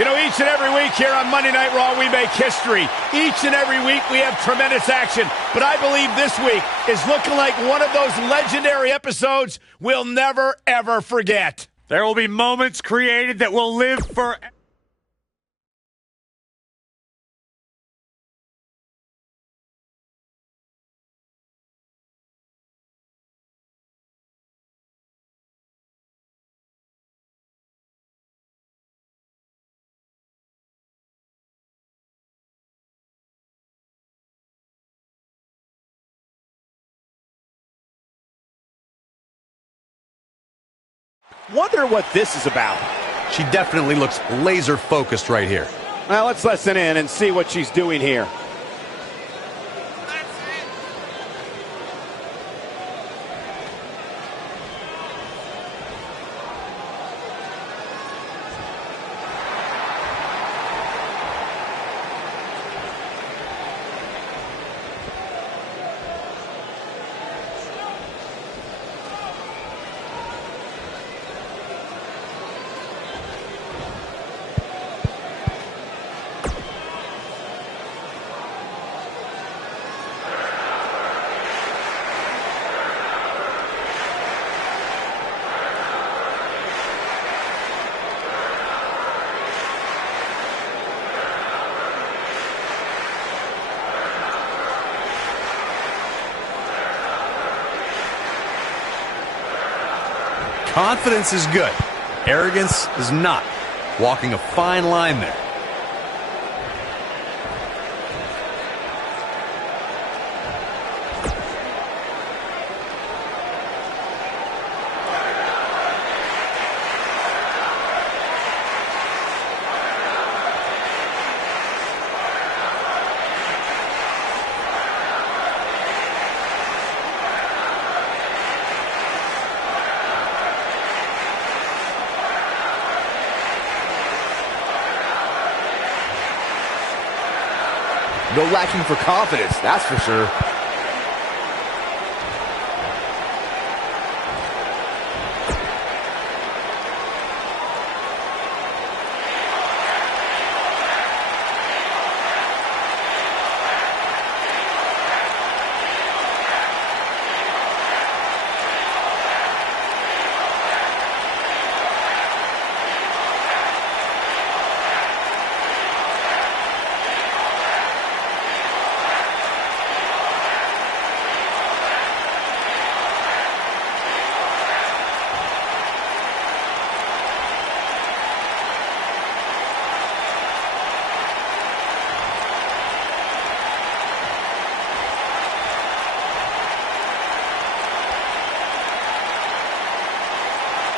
You know, each and every week here on Monday Night Raw, we make history. Each and every week, we have tremendous action. But I believe this week is looking like one of those legendary episodes we'll never, ever forget. There will be moments created that will live forever. Wonder what this is about. She definitely looks laser focused right here. Well, let's listen in and see what she's doing here. Confidence is good. Arrogance is not. Walking a fine line there. No lacking for confidence, that's for sure.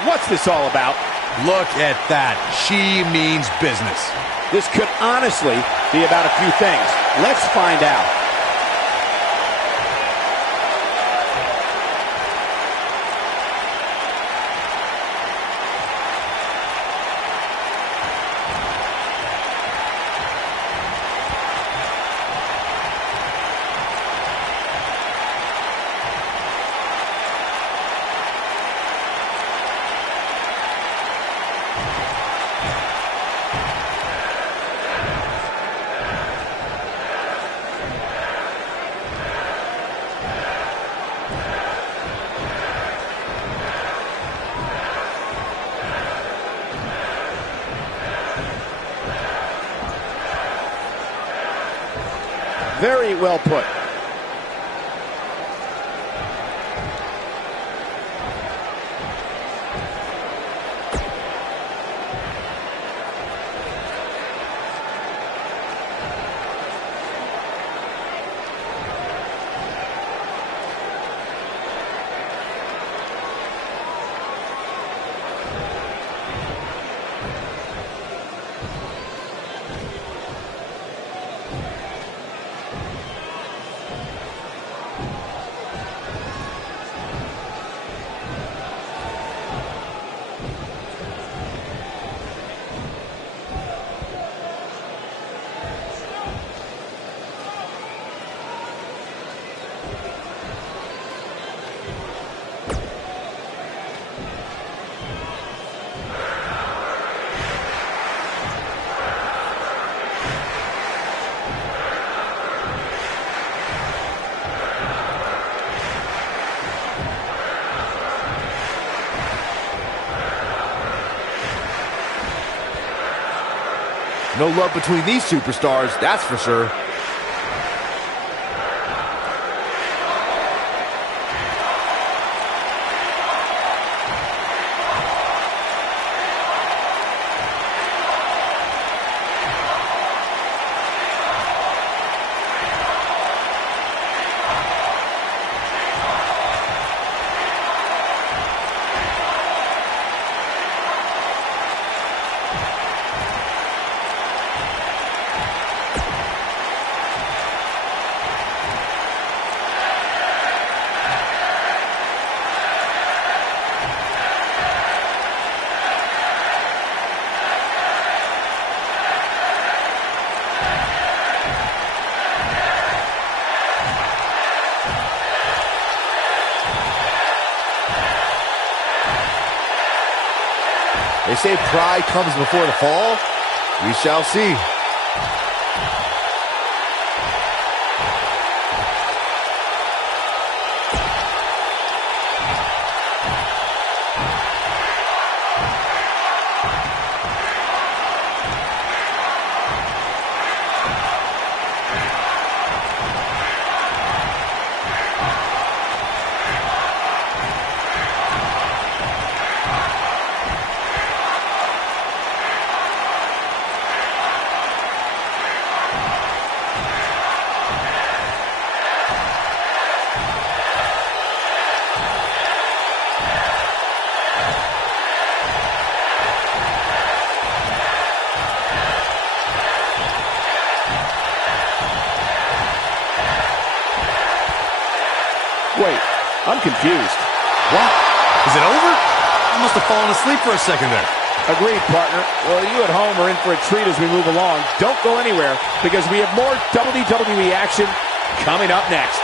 What's this all about? Look at that. She means business. This could honestly be about a few things. Let's find out. Very well put. No love between these superstars, that's for sure. They say pride comes before the fall. We shall see. Wait, I'm confused. What? Is it over? I must have fallen asleep for a second there. Agreed, partner. Well, you at home are in for a treat as we move along. Don't go anywhere, because we have more WWE action coming up next.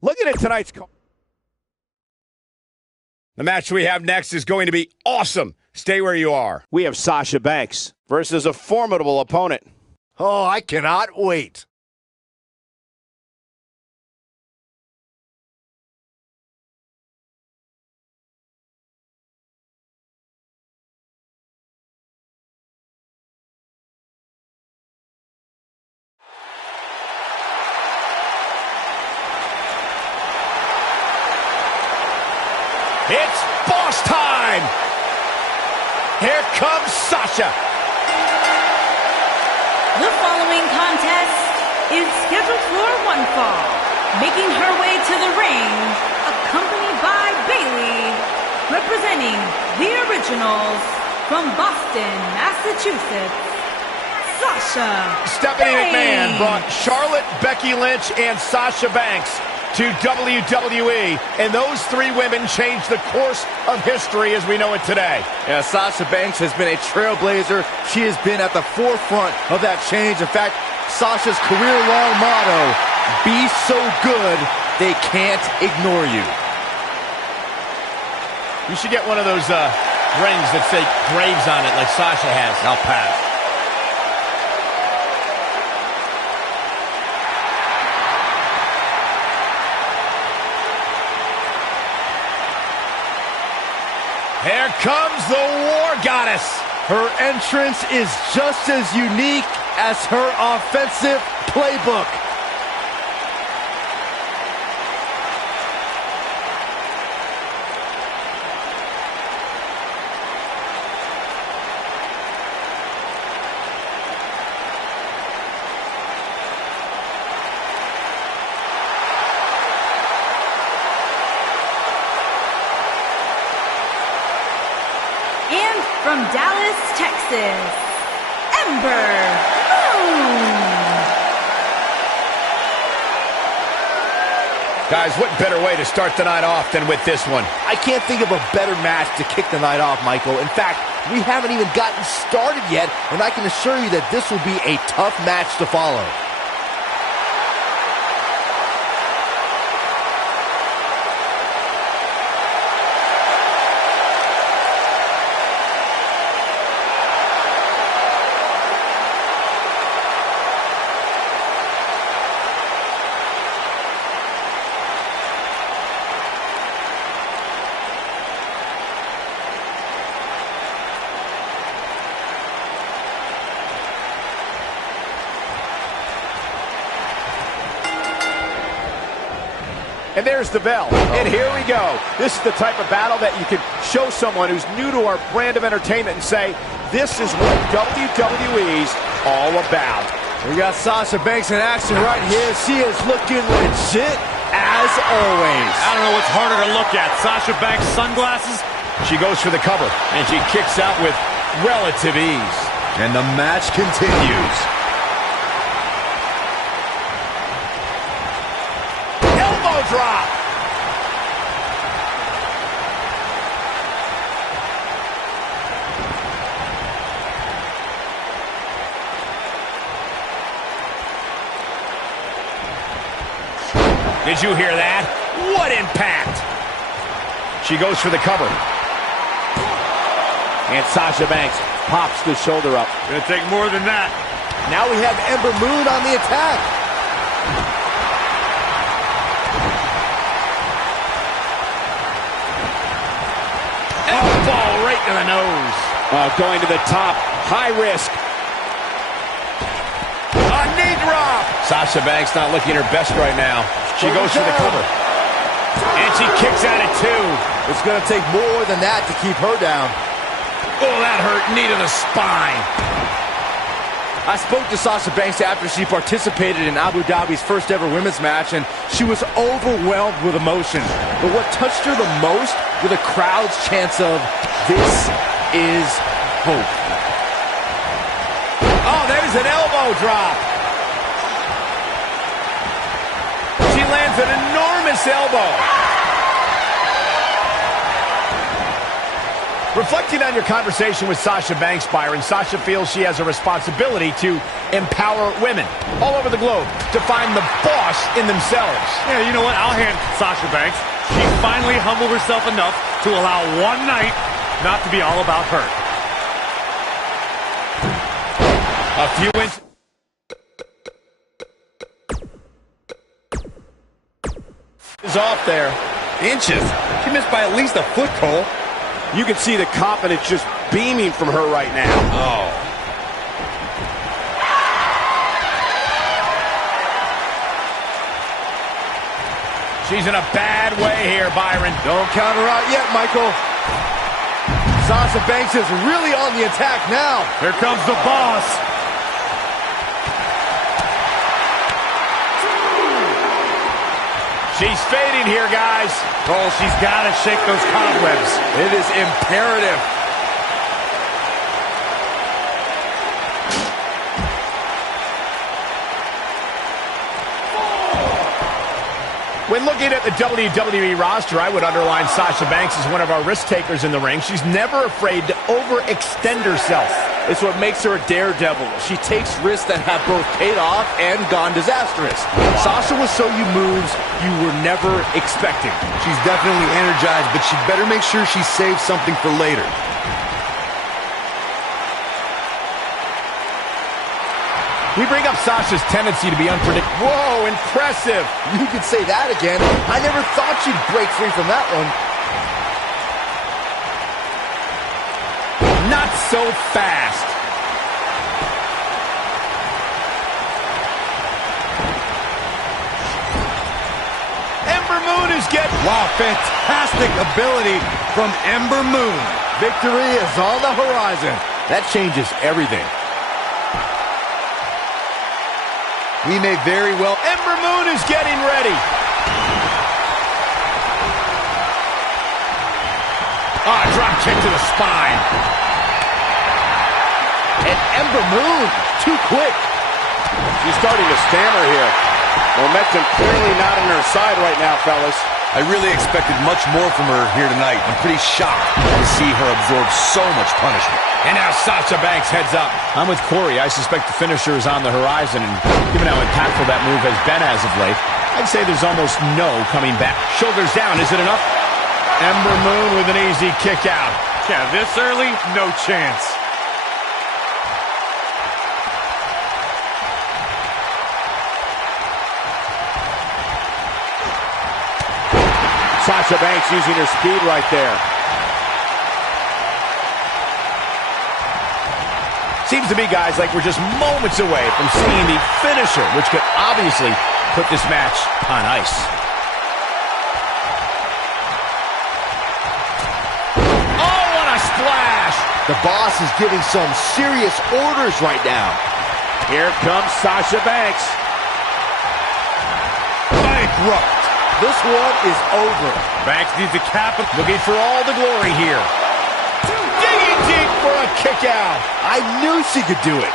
Looking at tonight's call. The match we have next is going to be awesome. Stay where you are. We have Sasha Banks versus a formidable opponent. Oh, I cannot wait. It's boss time! Here comes Sasha. The following contest is scheduled for one fall. Making her way to the ring, accompanied by Bayley, representing the Originals from Boston, Massachusetts, Sasha Stephanie Banks. McMahon brought Charlotte, Becky Lynch, and Sasha Banks to WWE, and those three women changed the course of history as we know it today. Yeah, Sasha Banks has been a trailblazer. She has been at the forefront of that change. In fact, Sasha's career-long motto, be so good, they can't ignore you. You should get one of those rings that say Graves on it like Sasha has. I'll pass. Here comes the War Goddess. Her entrance is just as unique as her offensive playbook. And from Dallas, Texas, Ember Moon. Guys, what better way to start the night off than with this one? I can't think of a better match to kick the night off, Michael. In fact, we haven't even gotten started yet, and I can assure you that this will be a tough match to follow. And there's the bell. And here we go. This is the type of battle that you can show someone who's new to our brand of entertainment and say, this is what WWE's all about. We got Sasha Banks in action right here. She is looking legit as always. I don't know what's harder to look at. Sasha Banks' sunglasses. She goes for the cover, and she kicks out with relative ease. And the match continues. Elbow drop. Did you hear that? What impact! She goes for the cover. And Sasha Banks pops the shoulder up. Gonna take more than that. Now we have Ember Moon on the attack. Elbow right to the nose. Going to the top. High risk. A knee drop. Sasha Banks not looking her best right now. She goes for the cover. And she kicks out at 2. It's going to take more than that to keep her down. Oh, that hurt. Knee to the spine. I spoke to Sasha Banks after she participated in Abu Dhabi's first ever women's match, and she was overwhelmed with emotion. But what touched her the most were the crowd's chants of, "This is hope." Oh, there's an elbow drop. She lands an enormous elbow. Reflecting on your conversation with Sasha Banks, Byron, Sasha feels she has a responsibility to empower women all over the globe to find the boss in themselves. Yeah, you know what? I'll hand Sasha Banks. She finally humbled herself enough to allow one night not to be all about her. A few inches. Is off there. Inches. She missed by at least a foot, Cole. You can see the confidence just beaming from her right now. Oh. She's in a bad way here, Byron. Don't count her out yet, Michael. Sasha Banks is really on the attack now. Here comes the boss. She's fading here, guys. Oh, she's got to shake those cobwebs. It is imperative. When looking at the WWE roster, I would underline Sasha Banks as one of our risk takers in the ring. She's never afraid to overextend herself. It's what makes her a daredevil. She takes risks that have both paid off and gone disastrous. Sasha will show you moves you were never expecting. She's definitely energized, but she'd better make sure she saves something for later. We bring up Sasha's tendency to be unpredictable. Whoa, impressive. You could say that again. I never thought she'd break free from that one. Not so fast. Ember Moon is getting... Wow, fantastic ability from Ember Moon. Victory is on the horizon. That changes everything. We may very well... Ember Moon is getting ready. Ah, drop kick to the spine. And Ember Moon, too quick. She's starting to stammer here. Momentum clearly not on her side right now, fellas. I really expected much more from her here tonight. I'm pretty shocked to see her absorb so much punishment. And now Sasha Banks heads up. I'm with Corey. I suspect the finisher is on the horizon, and given how impactful that move has been as of late, I'd say there's almost no coming back. Shoulders down, is it enough? Ember Moon with an easy kick out. Yeah, this early, no chance. Sasha Banks using her speed right there. Seems to me, guys, like we're just moments away from seeing the finisher, which could obviously put this match on ice. The boss is giving some serious orders right now. Here comes Sasha Banks. Bankrupt. This one is over. Banks needs a cap. Looking for all the glory here. Digging deep for a kick out. I knew she could do it.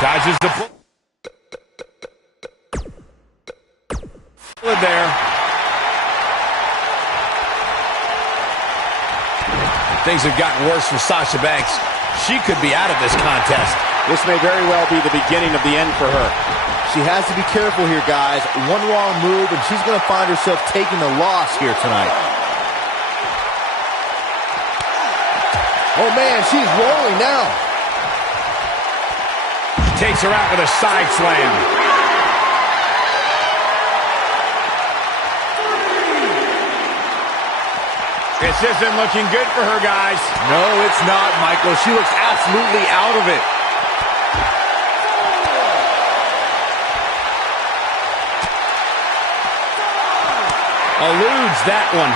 Dodges the pull. There. Things have gotten worse for Sasha Banks. She could be out of this contest. This may very well be the beginning of the end for her. She has to be careful here, guys. One wrong move, and she's going to find herself taking the loss here tonight. Oh, man, she's rolling now. Takes her out with a side slam. This isn't looking good for her, guys. No, it's not, Michael. She looks absolutely out of it. Eludes that one.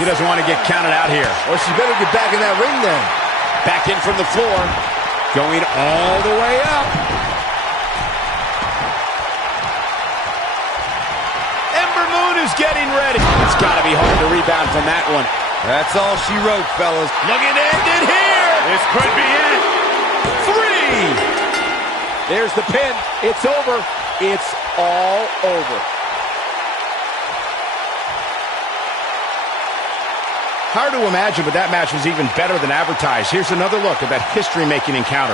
She doesn't want to get counted out here. Or she better get back in that ring then. Back in from the floor. Going all the way up. Ember Moon is getting ready. It's got to be hard to rebound from that one. That's all she wrote, fellas. Looking to end it here. This could be it. 3. There's the pin. It's over. It's all over. Hard to imagine, but that match was even better than advertised. Here's another look at that history-making encounter.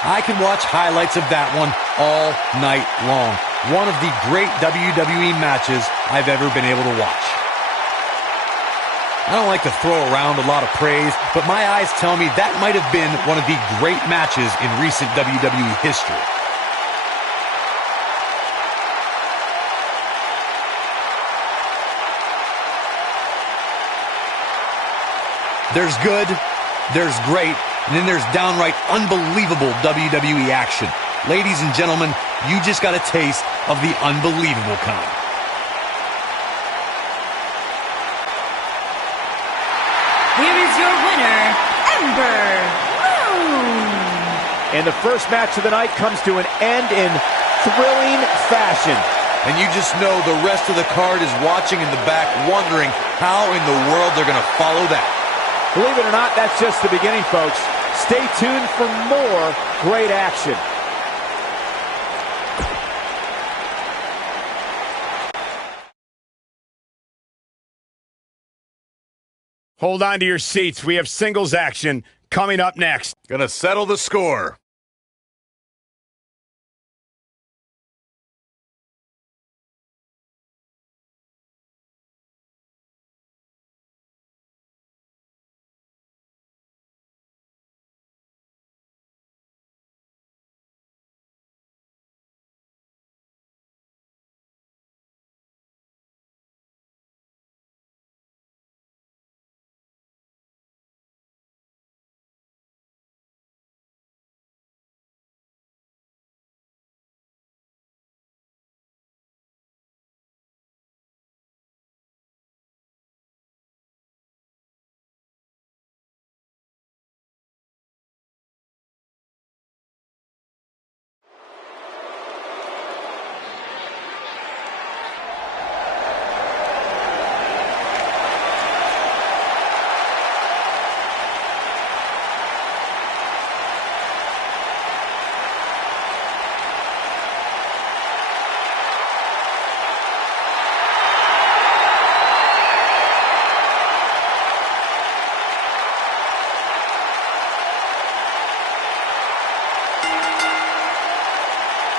I can watch highlights of that one all night long. One of the great WWE matches I've ever been able to watch. I don't like to throw around a lot of praise, but my eyes tell me that might have been one of the great matches in recent WWE history. There's good, there's great, and then there's downright unbelievable WWE action. Ladies and gentlemen, you just got a taste of the unbelievable kind. Here is your winner, Ember Moon. And the first match of the night comes to an end in thrilling fashion. And you just know the rest of the card is watching in the back, wondering how in the world they're going to follow that. Believe it or not, that's just the beginning, folks. Stay tuned for more great action. Hold on to your seats. We have singles action coming up next. Gonna settle the score.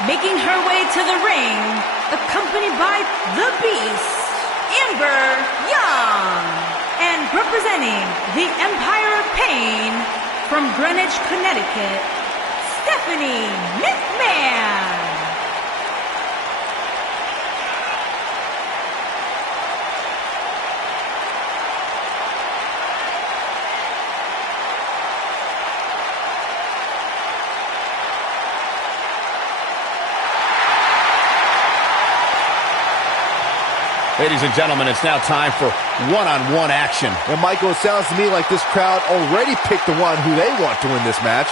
Making her way to the ring, accompanied by the Beast, Amber Young. And representing the Empire of Pain from Greenwich, Connecticut, Stephanie McMahon. Ladies and gentlemen, it's now time for one-on-one action. And Michael, it sounds to me like this crowd already picked the one who they want to win this match.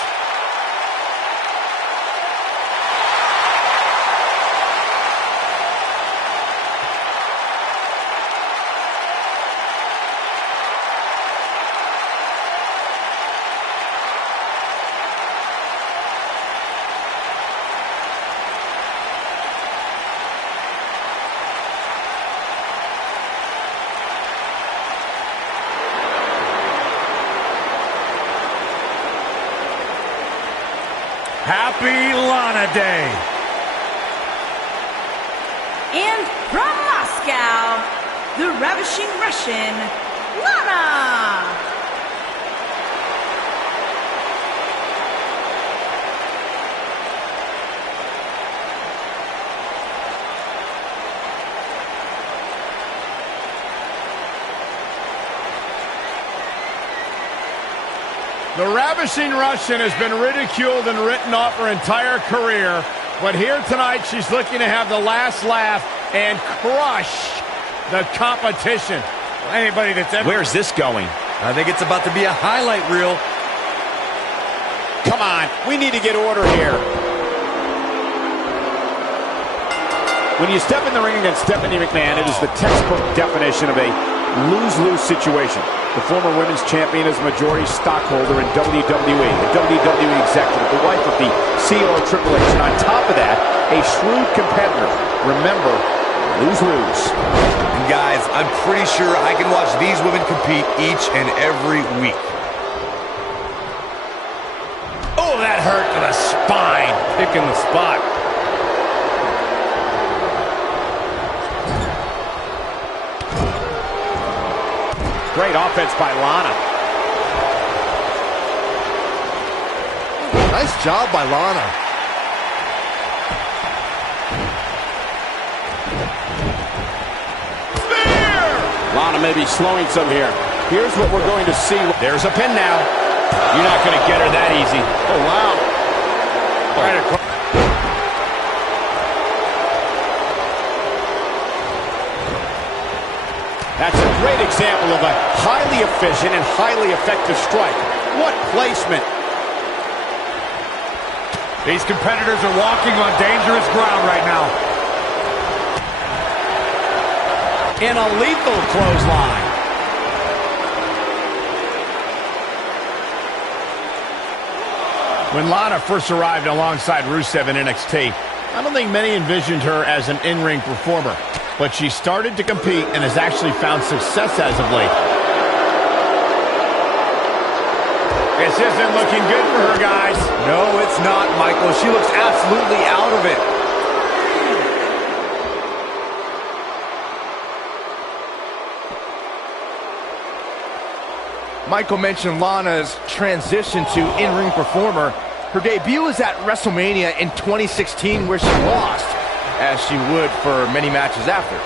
Happy Lana Day. And from Moscow, the ravishing Russian, Lana. The ravishing Russian has been ridiculed and written off her entire career, but here tonight she's looking to have the last laugh and crush the competition. Anybody that's ever... Where's this going? I think it's about to be a highlight reel. Come on, we need to get order here. When you step in the ring against Stephanie McMahon, it is the textbook definition of a lose-lose situation. The former women's champion is a majority stockholder in WWE, a WWE executive, the wife of the CEO of Triple H, and on top of that, a shrewd competitor. Remember, lose-lose. And guys, I'm pretty sure I can watch these women compete each and every week. Oh, that hurt to the spine. Picking the spot. Great offense by Lana. Nice job by Lana. Spear! Lana may be slowing some here. Here's what we're going to see. There's a pin now. You're not going to get her that easy. Oh, wow. Right across. That's a great example of a highly efficient and highly effective strike. What placement. These competitors are walking on dangerous ground right now. In a lethal clothesline. When Lana first arrived alongside Rusev in NXT, I don't think many envisioned her as an in-ring performer, but she started to compete and has actually found success as of late. This isn't looking good for her, guys. No, it's not, Michael. She looks absolutely out of it. Michael mentioned Lana's transition to in-ring performer. Her debut was at WrestleMania in 2016, where she lost, as she would for many matches after.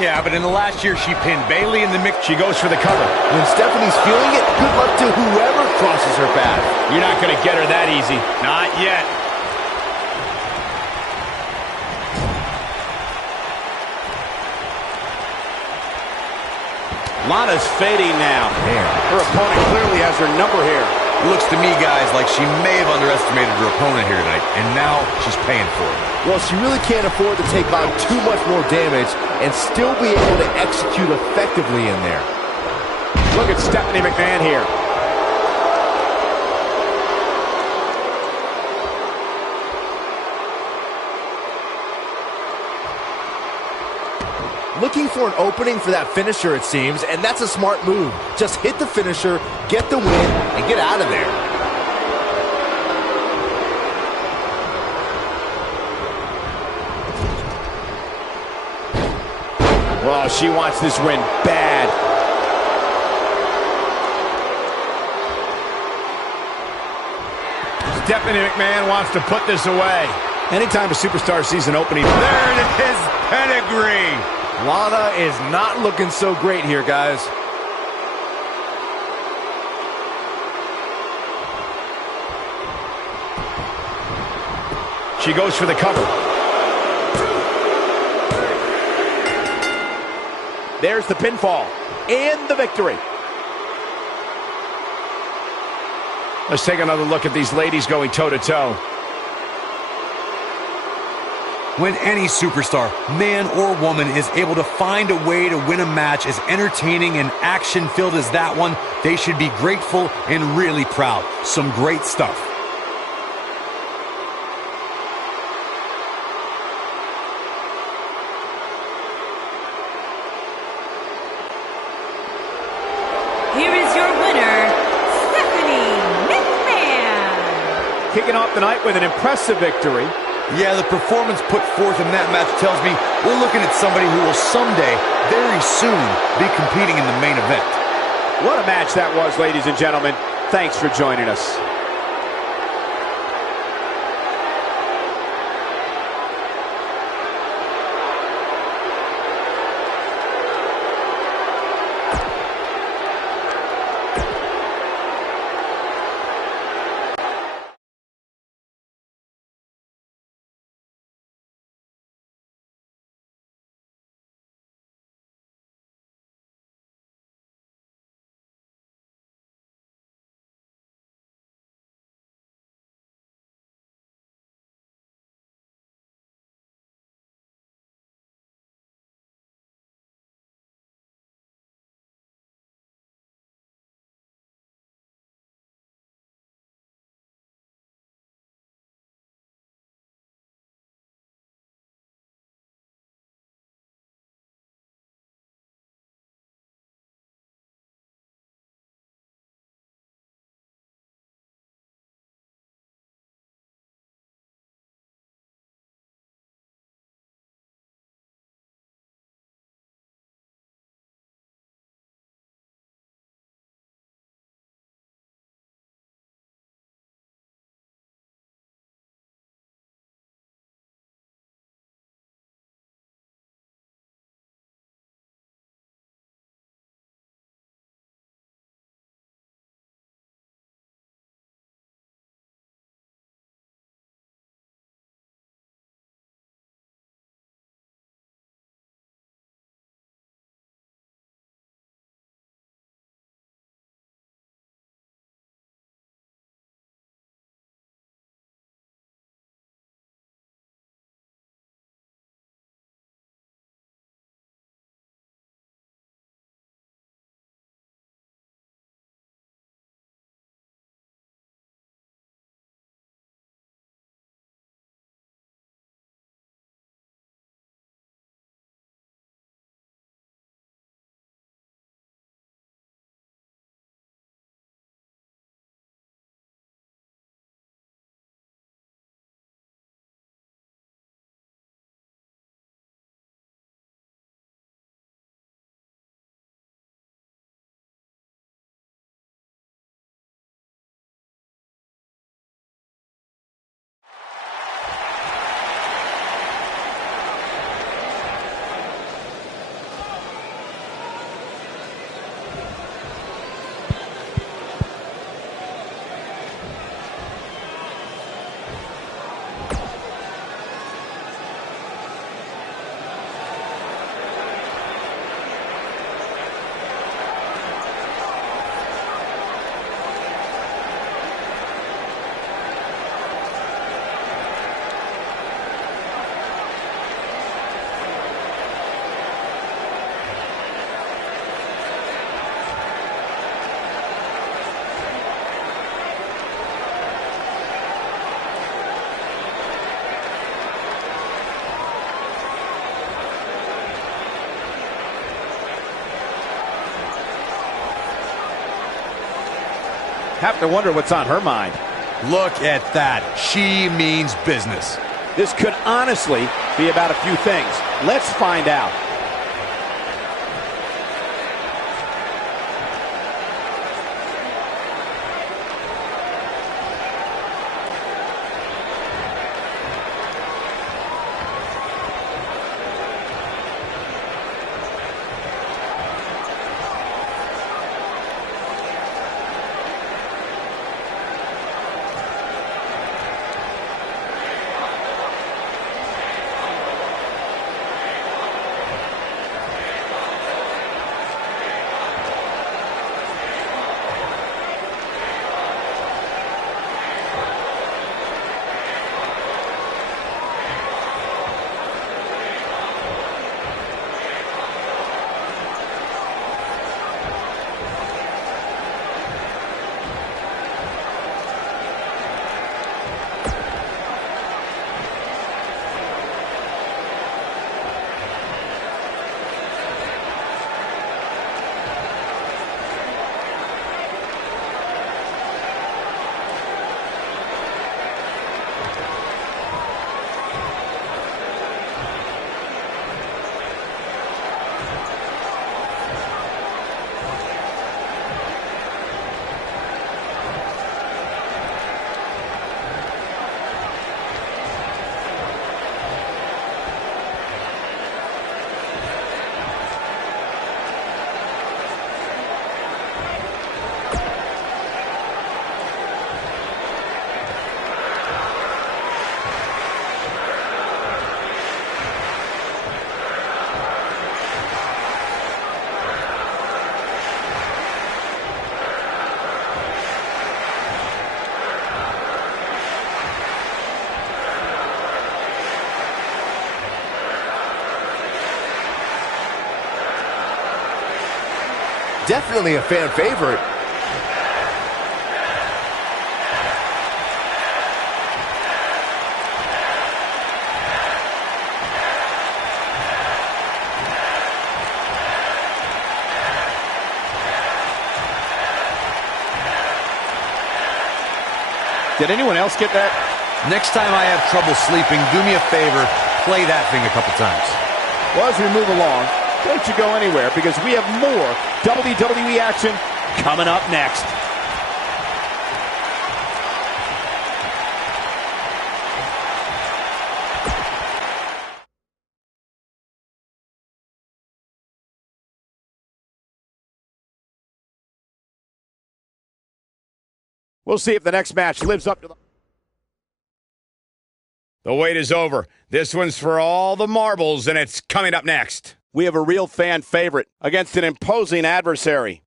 Yeah, but in the last year, she pinned Bayley in the mix. She goes for the cover. When Stephanie's feeling it, good luck to whoever crosses her path. You're not going to get her that easy. Not yet. Lana's fading now. Man. Her opponent clearly has her number here. Looks to me, guys, like she may have underestimated her opponent here tonight, and now she's paying for it. Well, she really can't afford to take on too much more damage and still be able to execute effectively in there. Look at Stephanie McMahon here. Looking for an opening for that finisher, it seems, and that's a smart move. Just hit the finisher, get the win, and get out of there. Well, she wants this win bad. Stephanie McMahon wants to put this away. Anytime a superstar sees an opening, There it is, pedigree. Lana is not looking so great here, guys. she goes for the cover. There's the pinfall and the victory. Let's take another look at these ladies going toe-to-toe. When any superstar, man or woman, is able to find a way to win a match as entertaining and action-filled as that one, they should be grateful and really proud. Some great stuff. Here is your winner, Stephanie McMahon. Kicking off the night with an impressive victory. Yeah, the performance put forth in that match tells me we're looking at somebody who will someday, very soon, be competing in the main event. What a match that was, ladies and gentlemen. Thanks for joining us. Have to wonder what's on her mind. Look at that. She means business. This could honestly be about a few things. Let's find out. definitely a fan favorite. Did anyone else get that? Next time I have trouble sleeping, do me a favor, play that thing a couple times. Well, as we move along, don't you go anywhere, because we have more WWE action coming up next. We'll see if the next match lives up to The wait is over. This one's for all the marbles, and it's coming up next. We have a real fan favorite against an imposing adversary.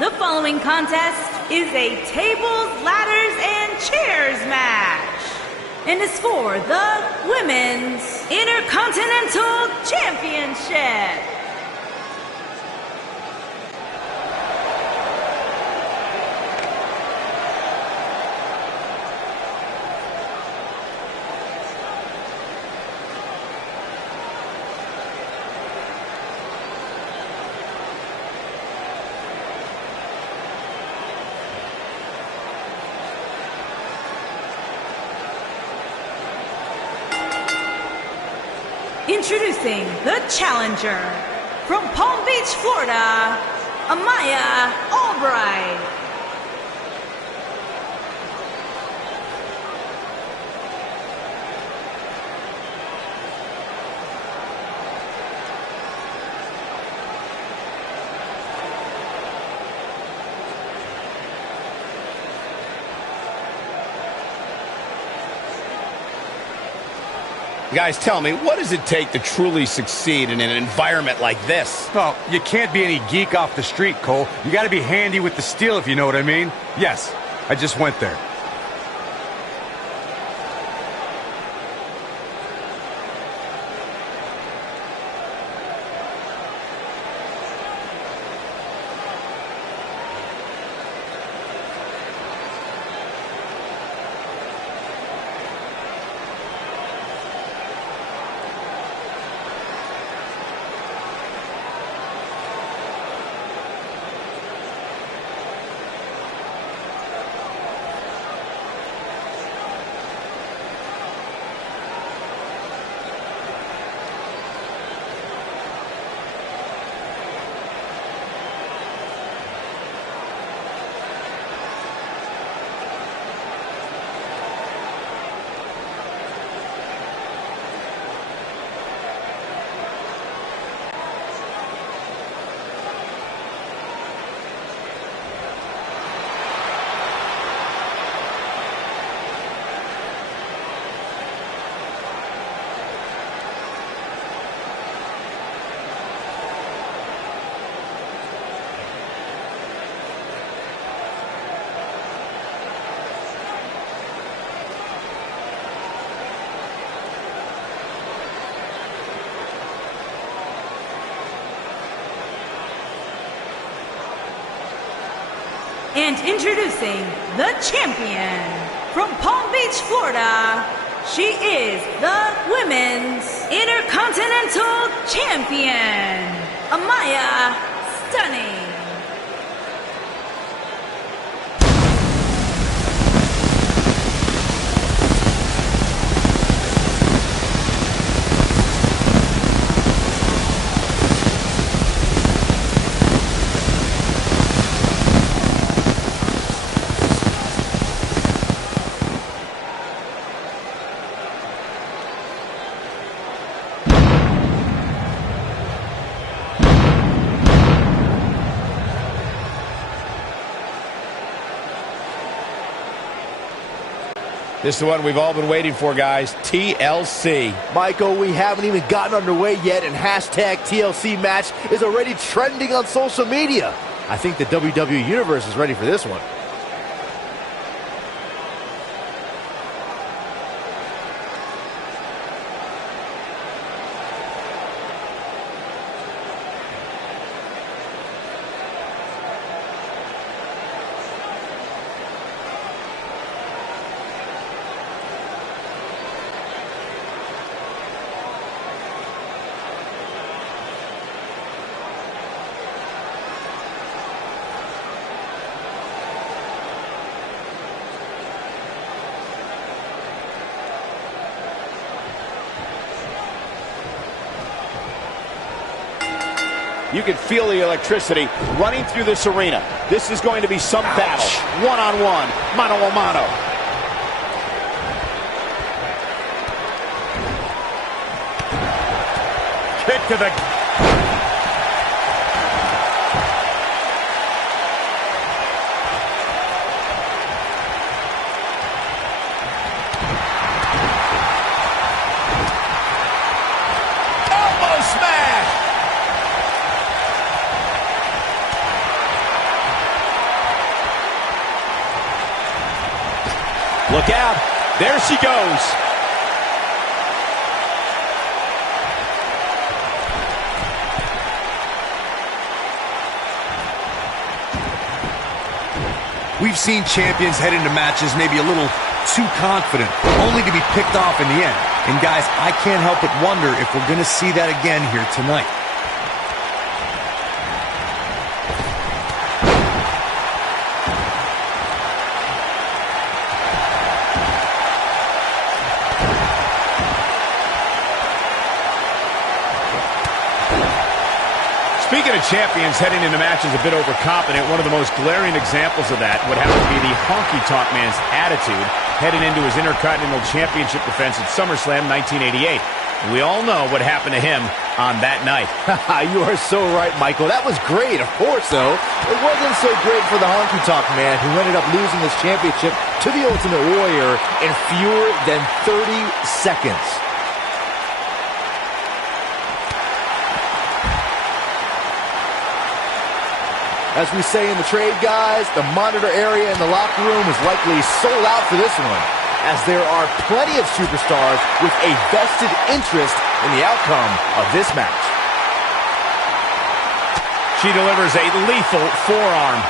The following contest is a tables, ladders, and chairs match, and is for the Women's Intercontinental Championship. Introducing the challenger from Palm Beach, Florida, Amaya Albright. Guys, tell me, what does it take to truly succeed in an environment like this? Well, you can't be any geek off the street, Cole. You gotta be handy with the steel, if you know what I mean. Yes, I just went there. And introducing the champion from Palm Beach, Florida, she is the Women's Intercontinental Champion, Amaya Stunning. This is the one we've all been waiting for, guys. TLC. Michael, we haven't even gotten underway yet, and hashtag TLC match is already trending on social media. I think the WWE Universe is ready for this one. You can feel the electricity running through this arena. This is going to be some battle. One-on-one, mano-a-mano. Kick to the... Elbow smash! Look out. There she goes. We've seen champions head into matches maybe a little too confident, only to be picked off in the end. And guys, I can't help but wonder if we're going to see that again here tonight. Speaking of champions heading into matches a bit overconfident, one of the most glaring examples of that would have to be the honky-tonk man's attitude heading into his Intercontinental Championship defense at SummerSlam 1988. We all know what happened to him on that night. You are so right, Michael. That was great, of course, though. It wasn't so great for the honky-tonk man, who ended up losing his championship to the Ultimate Warrior in fewer than 30 seconds. As we say in the trade, guys, the monitor area in the locker room is likely sold out for this one, as there are plenty of superstars with a vested interest in the outcome of this match. She delivers a lethal forearm.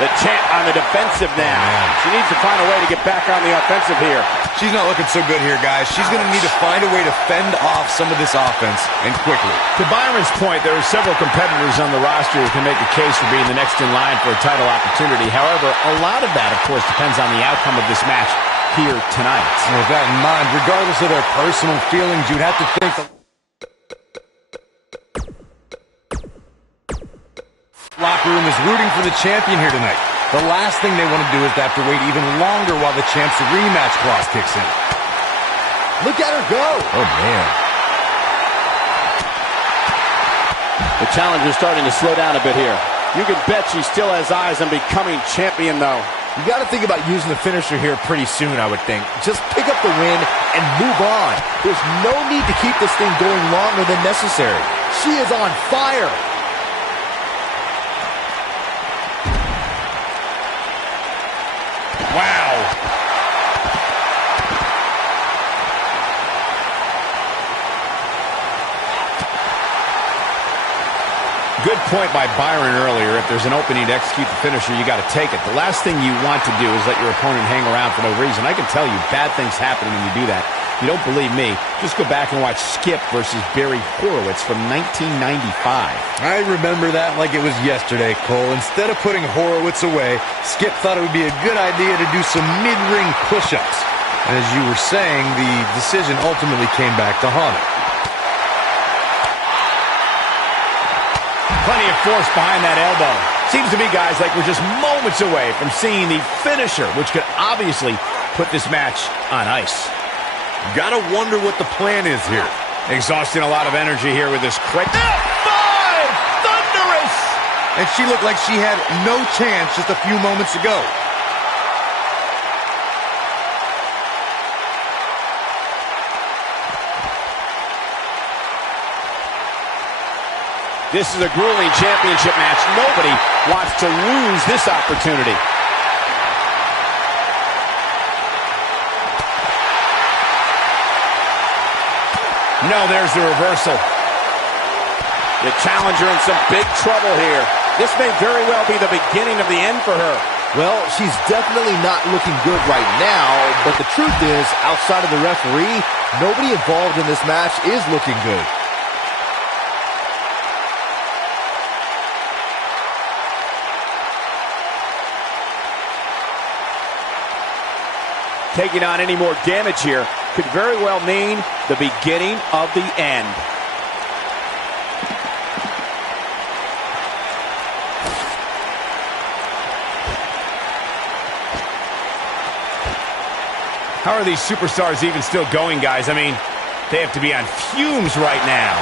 The champ on the defensive now. She needs to find a way to get back on the offensive here. She's not looking so good here, guys. She's going to need to find a way to fend off some of this offense, and quickly. To Byron's point, there are several competitors on the roster who can make a case for being the next in line for a title opportunity. However, a lot of that, of course, depends on the outcome of this match here tonight. And with that in mind, regardless of their personal feelings, you'd have to think the locker room is rooting for the champion here tonight. The last thing they want to do is to have to wait even longer while the champ's rematch clause kicks in. Look at her go! Oh, man. The challenger's starting to slow down a bit here. You can bet she still has eyes on becoming champion, though. You got to think about using the finisher here pretty soon, I would think. Just pick up the win and move on. There's no need to keep this thing going longer than necessary. She is on fire. Wow. Good point by Byron earlier. If there's an opening to execute the finisher, you got to take it. The last thing you want to do is let your opponent hang around for no reason. I can tell you bad things happen when you do that. If you don't believe me, just go back and watch Skip versus Barry Horowitz from 1995. I remember that like it was yesterday, Cole. Instead of putting Horowitz away, Skip thought it would be a good idea to do some mid-ring push-ups. And as you were saying, the decision ultimately came back to haunt him. Plenty of force behind that elbow. Seems to me, guys, like we're just moments away from seeing the finisher, which could obviously put this match on ice. Gotta wonder what the plan is here. Exhausting a lot of energy here with this quick F5! Thunderous! And she looked like she had no chance just a few moments ago. This is a grueling championship match. Nobody wants to lose this opportunity. No, there's the reversal. The challenger in some big trouble here. This may very well be the beginning of the end for her. Well, she's definitely not looking good right now, but the truth is, outside of the referee, nobody involved in this match is looking good. Taking on any more damage here could very well mean the beginning of the end. How are these superstars even still going, guys? I mean, they have to be on fumes right now.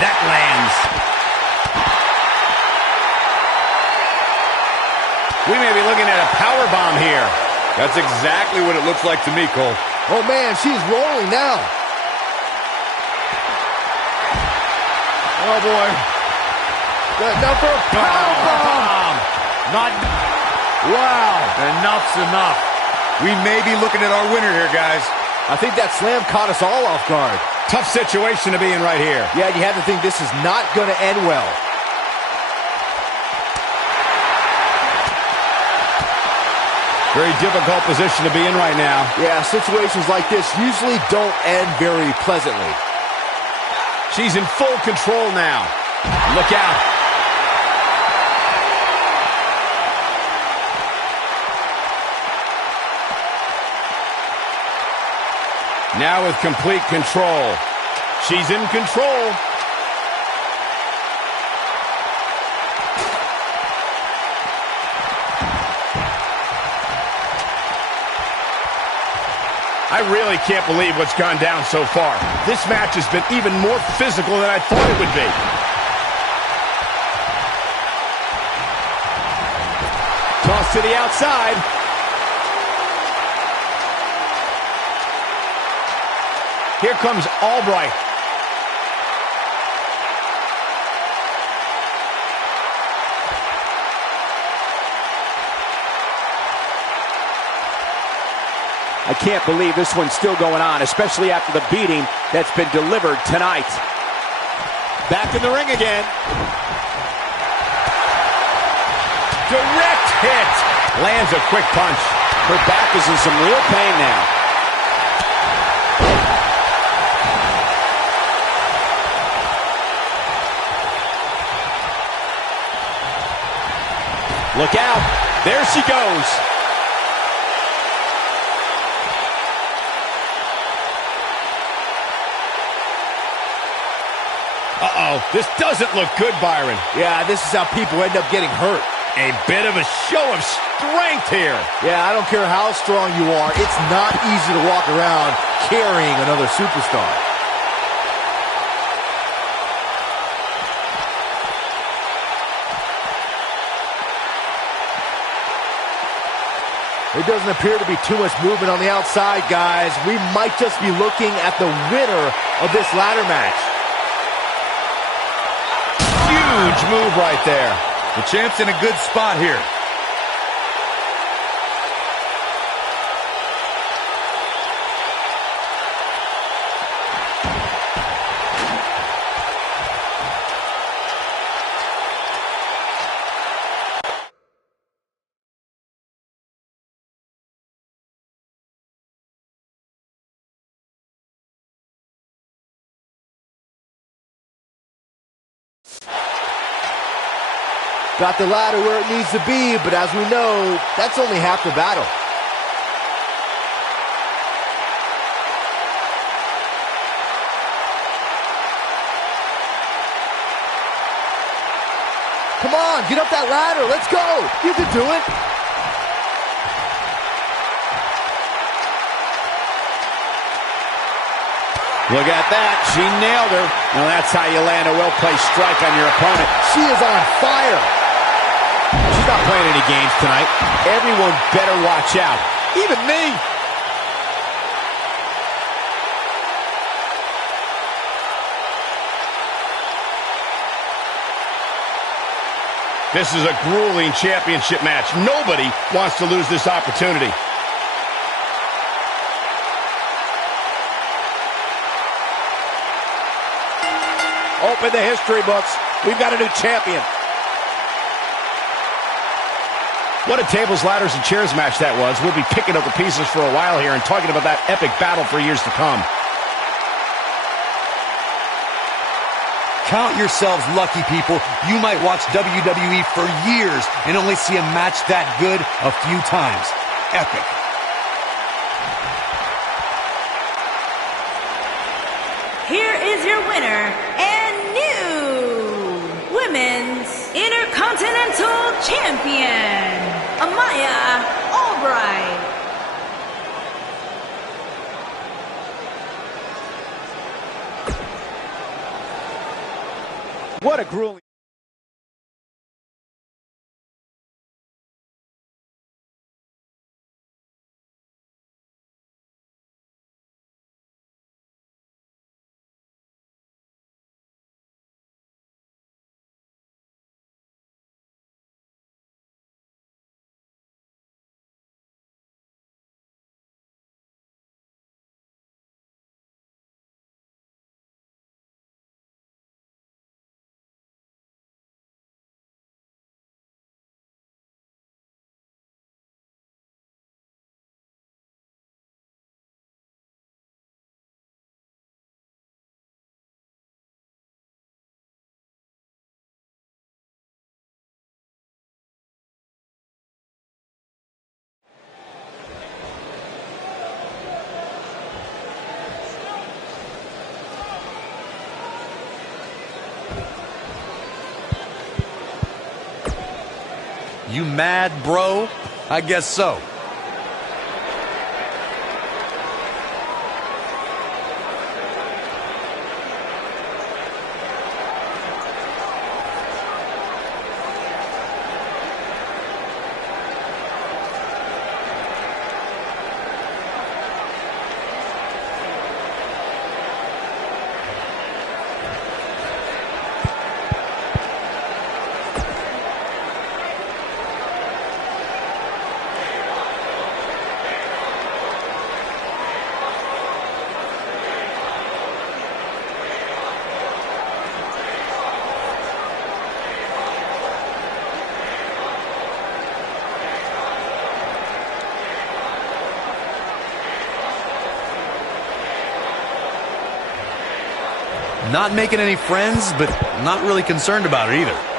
That lands. We may be looking at a powerbomb here. That's exactly what it looks like to me, Cole. Oh man, she's rolling now. Oh boy. Now for a powerbomb. Not. Wow. Enough's enough. We may be looking at our winner here, guys. I think that slam caught us all off guard. Tough situation to be in right here. Yeah, you have to think this is not going to end well. Very difficult position to be in right now. Yeah, situations like this usually don't end very pleasantly. She's in full control now. Look out. Now with complete control. She's in control. I really can't believe what's gone down so far. This match has been even more physical than I thought it would be. Toss to the outside. Here comes Albright. I can't believe this one's still going on, especially after the beating that's been delivered tonight. Back in the ring again. Direct hit. Lands a quick punch. Her back is in some real pain now. Look out. There she goes. Uh-oh, this doesn't look good, Byron. Yeah, this is how people end up getting hurt. A bit of a show of strength here. Yeah, I don't care how strong you are. It's not easy to walk around carrying another superstar. There doesn't appear to be too much movement on the outside, guys. We might just be looking at the winner of this ladder match. Huge move right there. The champ's in a good spot here. Got the ladder where it needs to be, but as we know, that's only half the battle. Come on, get up that ladder. Let's go. You can do it. Look at that. She nailed her. Now that's how you land a well-placed strike on your opponent. She is on fire. She's not playing any games tonight. Everyone better watch out. Even me. This is a grueling championship match. Nobody wants to lose this opportunity. Open the history books. We've got a new champion. What a tables, ladders, and chairs match that was. We'll be picking up the pieces for a while here and talking about that epic battle for years to come. Count yourselves lucky, people. You might watch WWE for years and only see a match that good a few times. Epic. Here is your winner and new Women's Intercontinental Champion, Amaya Albright. What a grueling... You mad, bro? I guess so. Not making any friends, but not really concerned about it either.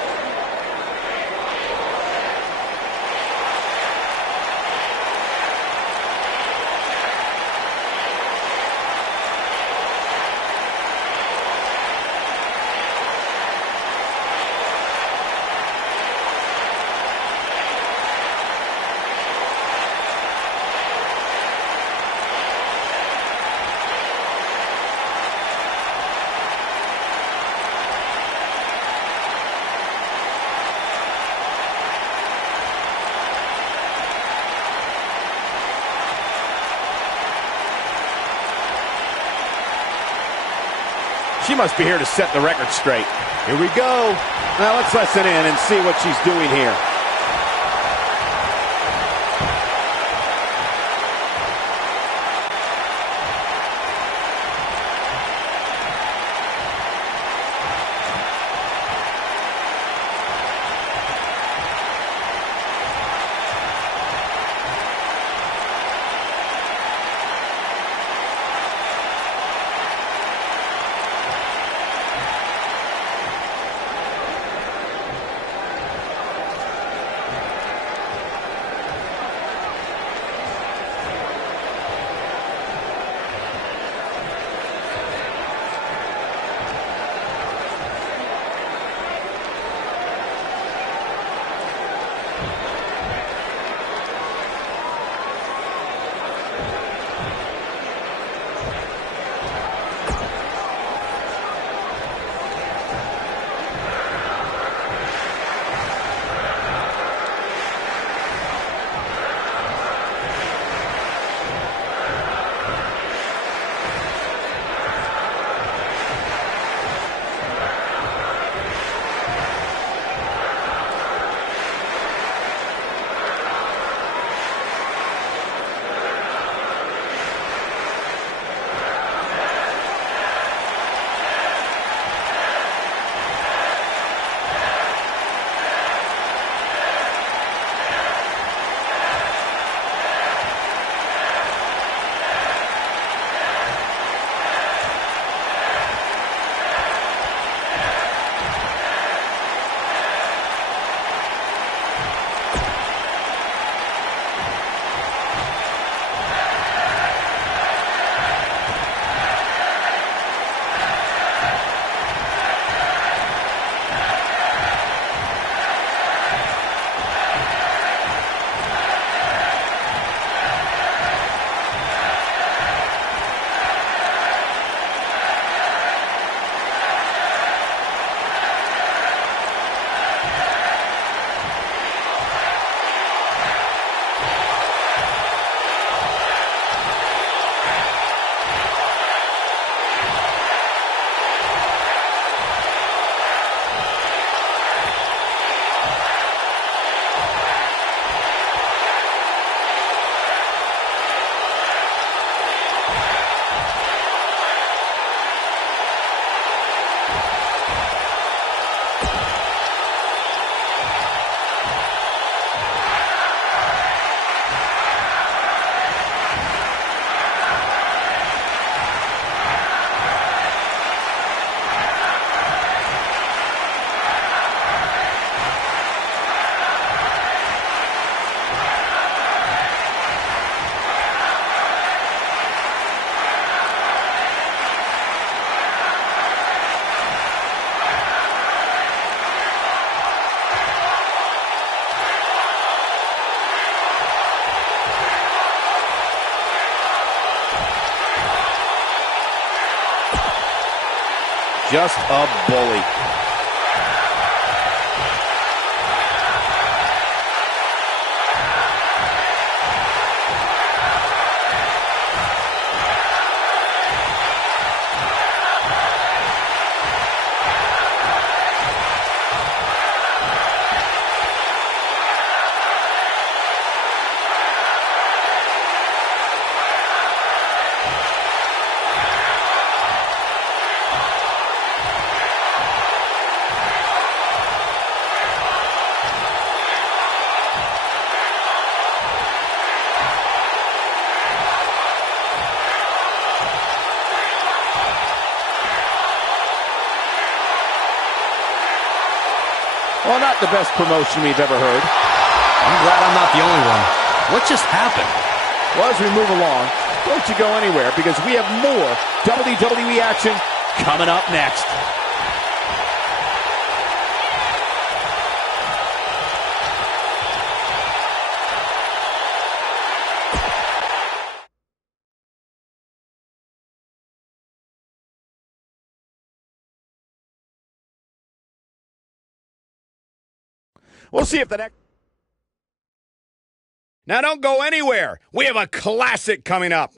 She must be here to set the record straight. Here we go. Now let's listen in and see what she's doing here. Just a bully. Well, not the best promotion we've ever heard. I'm glad I'm not the only one. What just happened? Well, as we move along, don't you go anywhere because we have more WWE action coming up next. We'll see if the next... Now don't go anywhere. We have a classic coming up.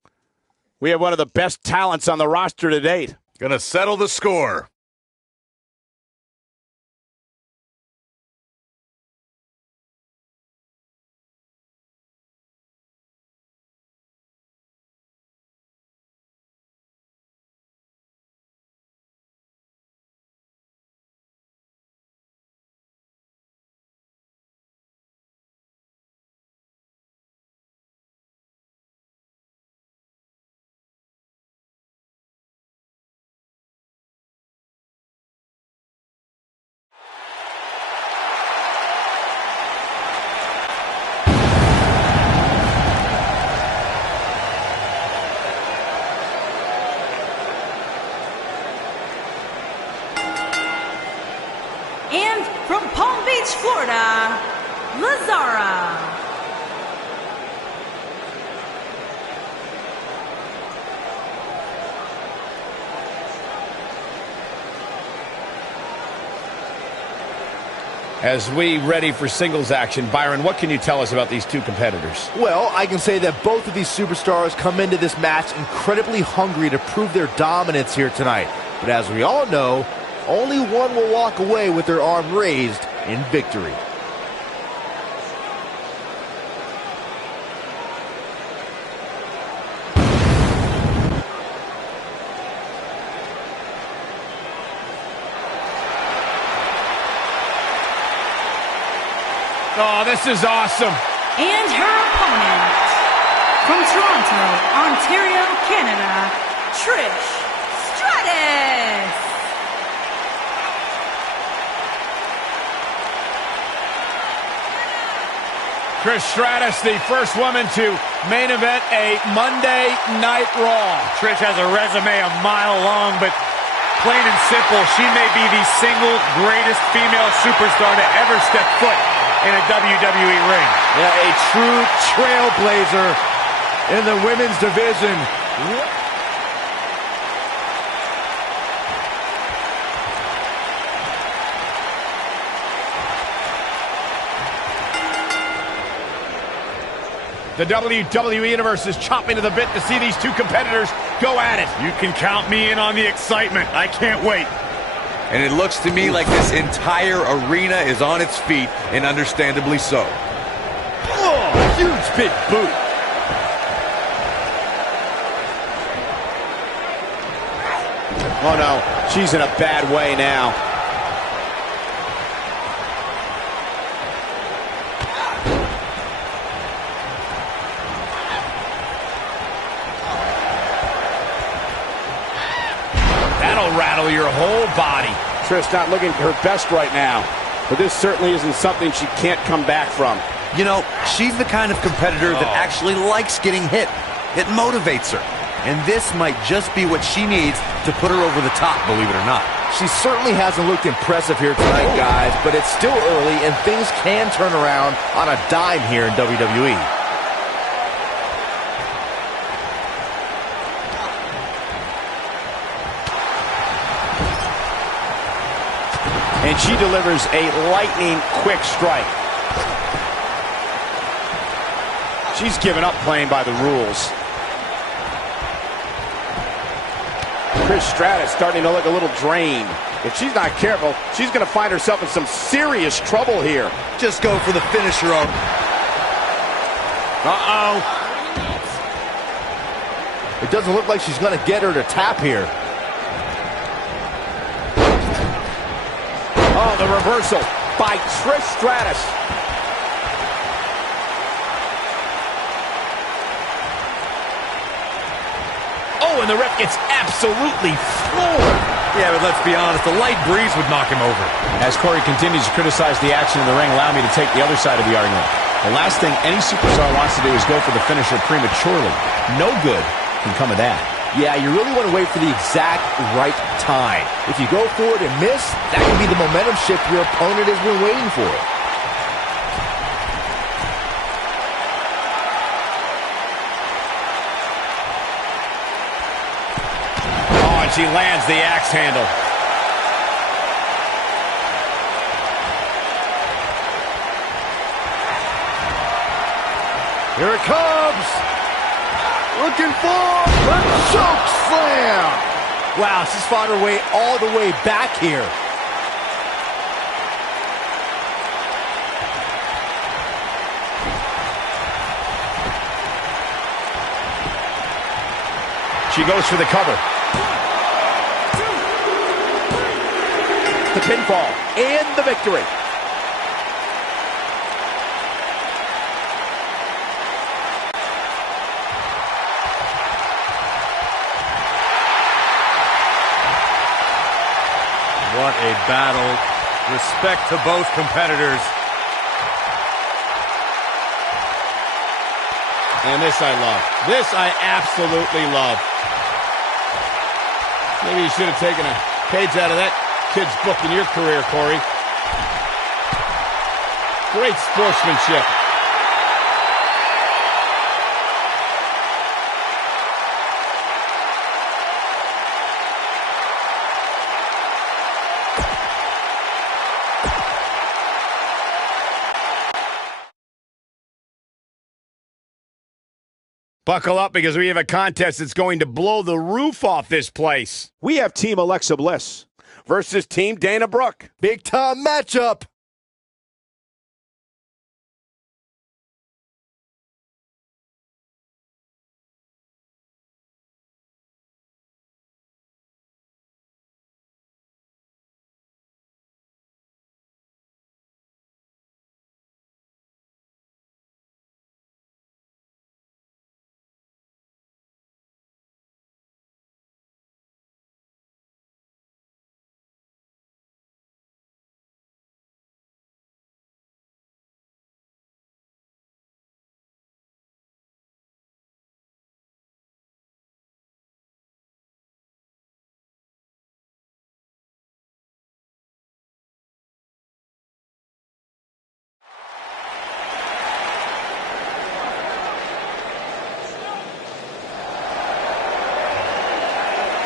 We have one of the best talents on the roster to date. Gonna settle the score. And from Palm Beach, Florida, Lazara. As we ready for singles action, Byron, what can you tell us about these two competitors? Well, I can say that both of these superstars come into this match incredibly hungry to prove their dominance here tonight. But as we all know, only one will walk away with their arm raised in victory. Oh, this is awesome. And her opponent, from Toronto, Ontario, Canada, Trish Stratus. Trish Stratus, the first woman to main event a Monday Night Raw. Trish has a resume a mile long, but plain and simple, she may be the single greatest female superstar to ever step foot in a WWE ring. Yeah, a true trailblazer in the women's division. The WWE Universe is chopping to the bit to see these two competitors go at it. You can count me in on the excitement. I can't wait. And it looks to me like this entire arena is on its feet, and understandably so. Oh, huge big boot. Oh no, she's in a bad way now. That'll rattle your whole body. Trish not looking her best right now, but this certainly isn't something she can't come back from. You know, she's the kind of competitor that actually likes getting hit. It motivates her. And this might just be what she needs to put her over the top, believe it or not. She certainly hasn't looked impressive here tonight, guys, but it's still early and things can turn around on a dime here in WWE. And she delivers a lightning quick strike. She's given up playing by the rules. Trish Stratus starting to look a little drained. If she's not careful, she's going to find herself in some serious trouble here. Just go for the finisher. Uh-oh. It doesn't look like she's going to get her to tap here. Oh, the reversal by Trish Stratus. Oh, and the ref gets absolutely floored. Yeah, but let's be honest, a light breeze would knock him over. As Corey continues to criticize the action in the ring, allow me to take the other side of the argument. The last thing any superstar wants to do is go for the finisher prematurely. No good can come of that. Yeah, you really want to wait for the exact right time. If you go for it and miss, that can be the momentum shift your opponent has been waiting for. Oh, and she lands the axe handle. Here it comes. Looking for the choke slam. Wow, she's fought her way all the way back here. She goes for the cover. The pinfall and the victory. What a battle. Respect to both competitors. And this I love. This I absolutely love. Maybe you should have taken a page out of that kid's book in your career, Corey. Great sportsmanship. Buckle up because we have a contest that's going to blow the roof off this place. We have Team Alexa Bliss versus Team Dana Brooke. Big time matchup.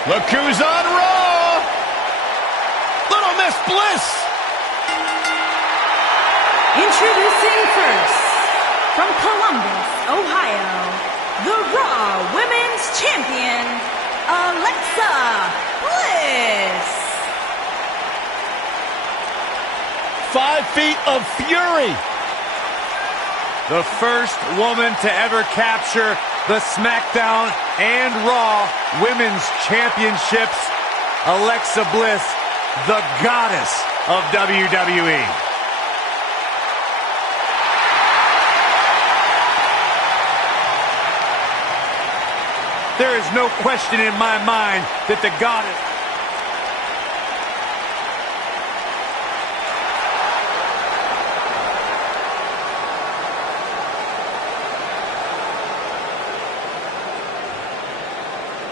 Look who's on Raw! Little Miss Bliss! Introducing first, from Columbus, Ohio, the Raw Women's Champion, Alexa Bliss. 5 feet of fury. The first woman to ever capture the SmackDown and Raw Women's Championships, Alexa Bliss, the goddess of WWE. There is no question in my mind that the goddess...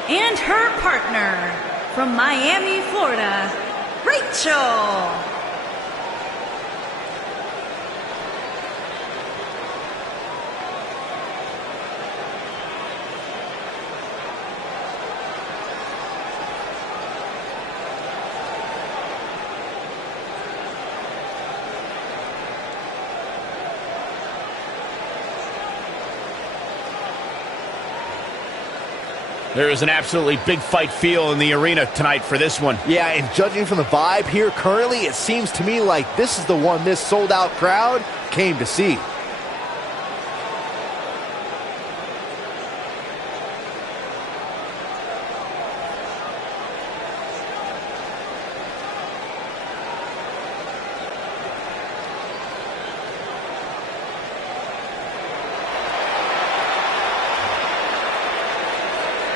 And her partner, from Miami, Florida, Rachel. There is an absolutely big fight feel in the arena tonight for this one. Yeah, and judging from the vibe here currently, it seems to me like this is the one this sold-out crowd came to see.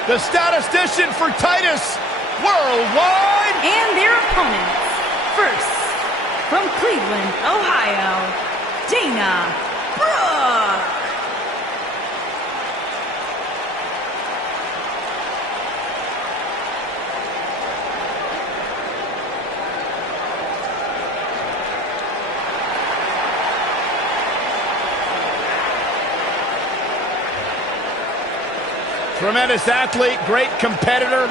The statistician for Titus Worldwide. And their opponents. First, from Cleveland, Ohio, Dana Brooke. Tremendous athlete, great competitor.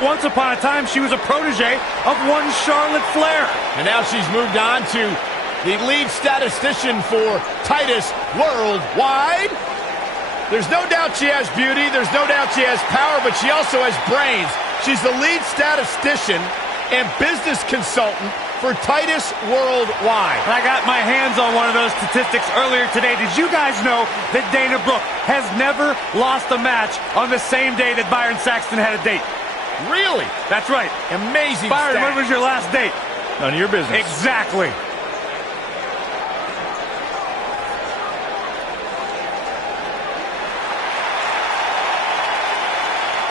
Once upon a time, she was a protege of one Charlotte Flair. And now she's moved on to the lead statistician for Titus Worldwide. There's no doubt she has beauty. There's no doubt she has power, but she also has brains. She's the lead statistician and business consultant for Titus Worldwide. I got my hands on one of those statistics earlier today. Did you guys know that Dana Brooke has never lost a match on the same day that Byron Saxton had a date? Really? That's right. Amazing Byron, stat. when was your last date? None of your business. Exactly.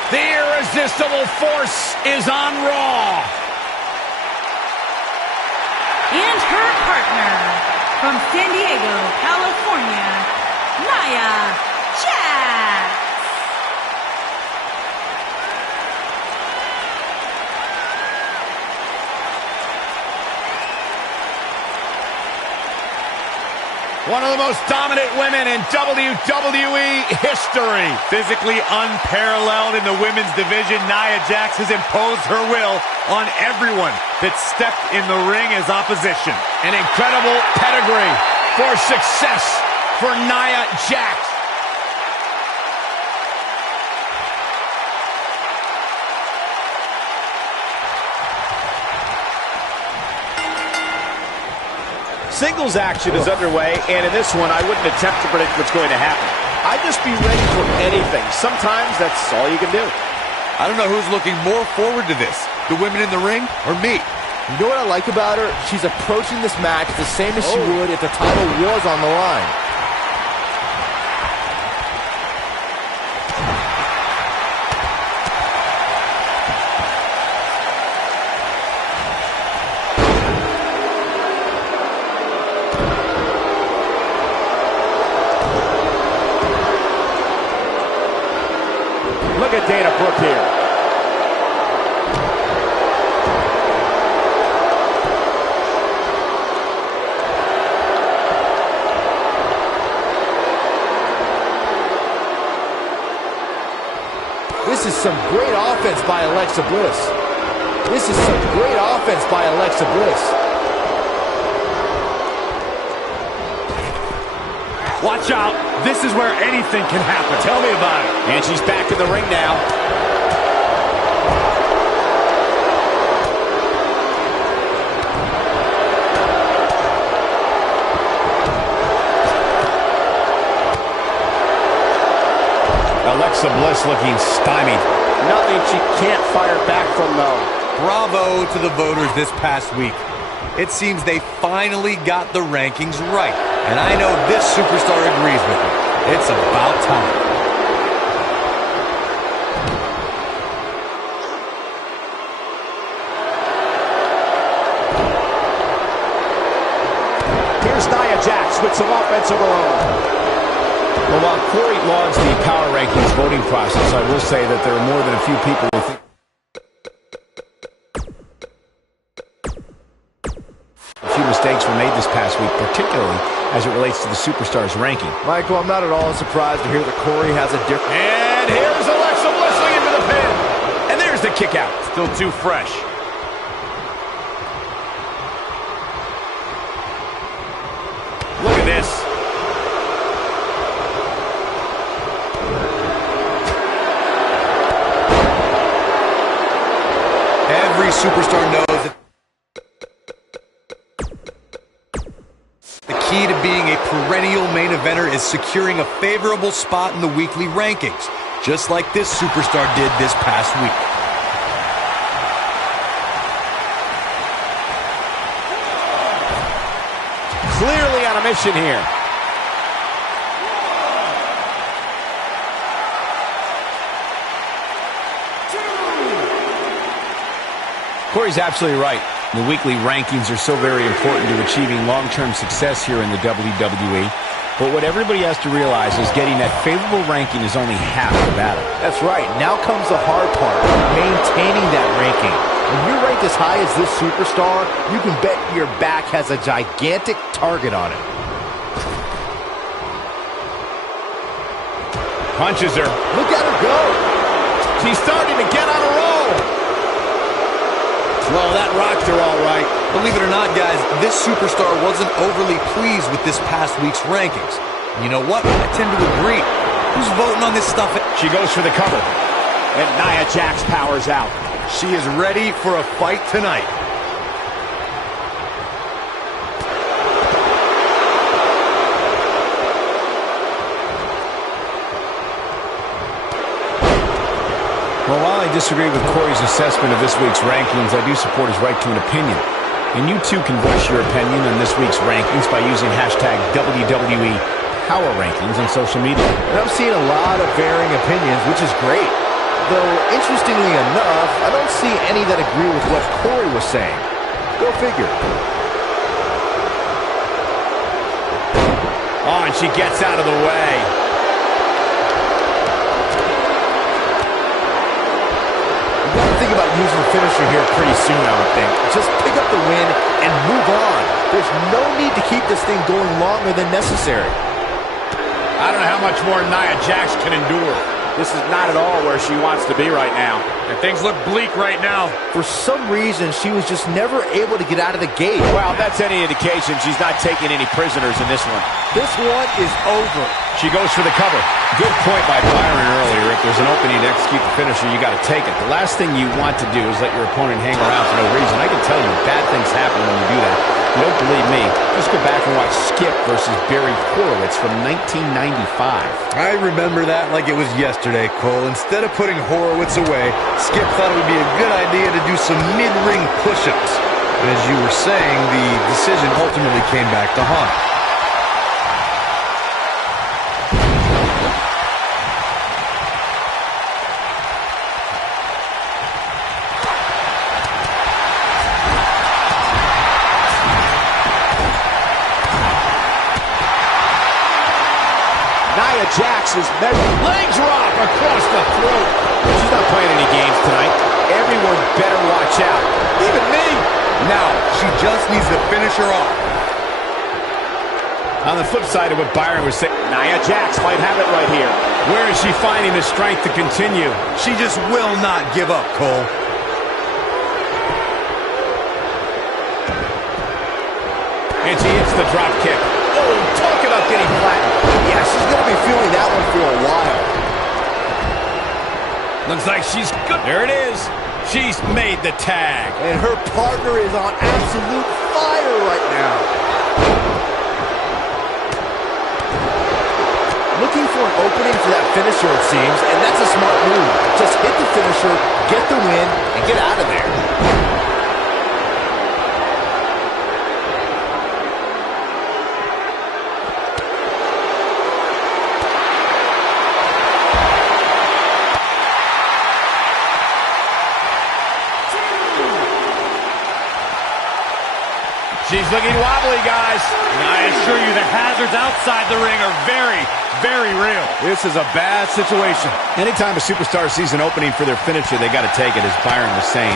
The irresistible force is on Raw. And her partner, from San Diego, California, Nia Jax. One of the most dominant women in WWE history. Physically unparalleled in the women's division, Nia Jax has imposed her will on everyone that stepped in the ring as opposition. An incredible pedigree for success for Nia Jax. Singles action is underway, and in this one, I wouldn't attempt to predict what's going to happen. I'd just be ready for anything. Sometimes that's all you can do. I don't know who's looking more forward to this, the women in the ring or me. You know what I like about her? She's approaching this match the same as she would if the title was on the line. Look at Dana Brooke here. This is some great offense by Alexa Bliss. This is some great offense by Alexa Bliss. Watch out. This is where anything can happen. Tell me about it. And she's back in the ring now. Alexa Bliss looking stymied. Nothing she can't fire back from, though. Bravo to the voters this past week. It seems they finally got the rankings right. And I know this superstar agrees with me. It's about time. Here's Nia Jax with some offense of her own. Well, while Corey lauds the power rankings voting process, I will say that there are more than a few people who think a few mistakes were made this past week, particularly as it relates to the superstars ranking. Michael, I'm not at all surprised to hear that Corey has a different... And here's Alexa Bliss looking for the pin. And there's the kick out. Still too fresh. Look at this. superstar knows that the key to being a perennial main eventer is securing a favorable spot in the weekly rankings, just like this superstar did this past week. Clearly on a mission here. Corey's absolutely right. The weekly rankings are so very important to achieving long-term success here in the WWE. But what everybody has to realize is getting that favorable ranking is only half the battle. That's right. Now comes the hard part, maintaining that ranking. When you're ranked as high as this superstar, you can bet your back has a gigantic target on it. Punches her. Look at her go. She's starting to get on a roll. Well, that rocked her all right. Believe it or not, guys, this superstar wasn't overly pleased with this past week's rankings. You know what? I tend to agree. Who's voting on this stuff? She goes for the cover. And Nia Jax powers out. She is ready for a fight tonight. Well, while I disagree with Corey's assessment of this week's rankings, I do support his right to an opinion. And you too can voice your opinion on this week's rankings by using hashtag WWE Power Rankings on social media. And I'm seeing a lot of varying opinions, which is great. Though, interestingly enough, I don't see any that agree with what Corey was saying. Go figure. Oh, and she gets out of the way. You got to think about using the finisher here pretty soon, I would think. Just pick up the win and move on. There's no need to keep this thing going longer than necessary. I don't know how much more Nia Jax can endure. This is not at all where she wants to be right now. And things look bleak right now. For some reason, she was just never able to get out of the gate. Well, that's any indication she's not taking any prisoners in this one. This one is over. She goes for the cover. Good point by Byron earlier. If there's an opening to execute the finisher, you got to take it. The last thing you want to do is let your opponent hang around for no reason. I can tell you bad things happen when you do that. If you don't believe me, just go back and watch Skip versus Barry Horowitz from 1995. I remember that like it was yesterday, Cole. Instead of putting Horowitz away, Skip thought it would be a good idea to do some mid-ring push-ups. And as you were saying, the decision ultimately came back to haunt him. Nia Jax is measured. Leg drop across the throat. She's not playing any games tonight. Everyone better watch out. Even me. Now, she just needs to finish her off. On the flip side of what Byron was saying, Nia Jax might have it right here. where is she finding the strength to continue? She just will not give up, Cole. And she hits the drop kick. Oh, talk about getting flattened. Yeah, she's going to be feeling that one for a while. Looks like she's good. There it is. She's made the tag. And her partner is on absolute fire right now. Looking for an opening for that finisher, it seems, and that's a smart move. Just hit the finisher, get the win, and get out of there. She's looking wobbly, guys. I assure you the hazards outside the ring are very, very real. This is a bad situation. Anytime a superstar sees an opening for their finisher, they got to take it, as Byron was saying.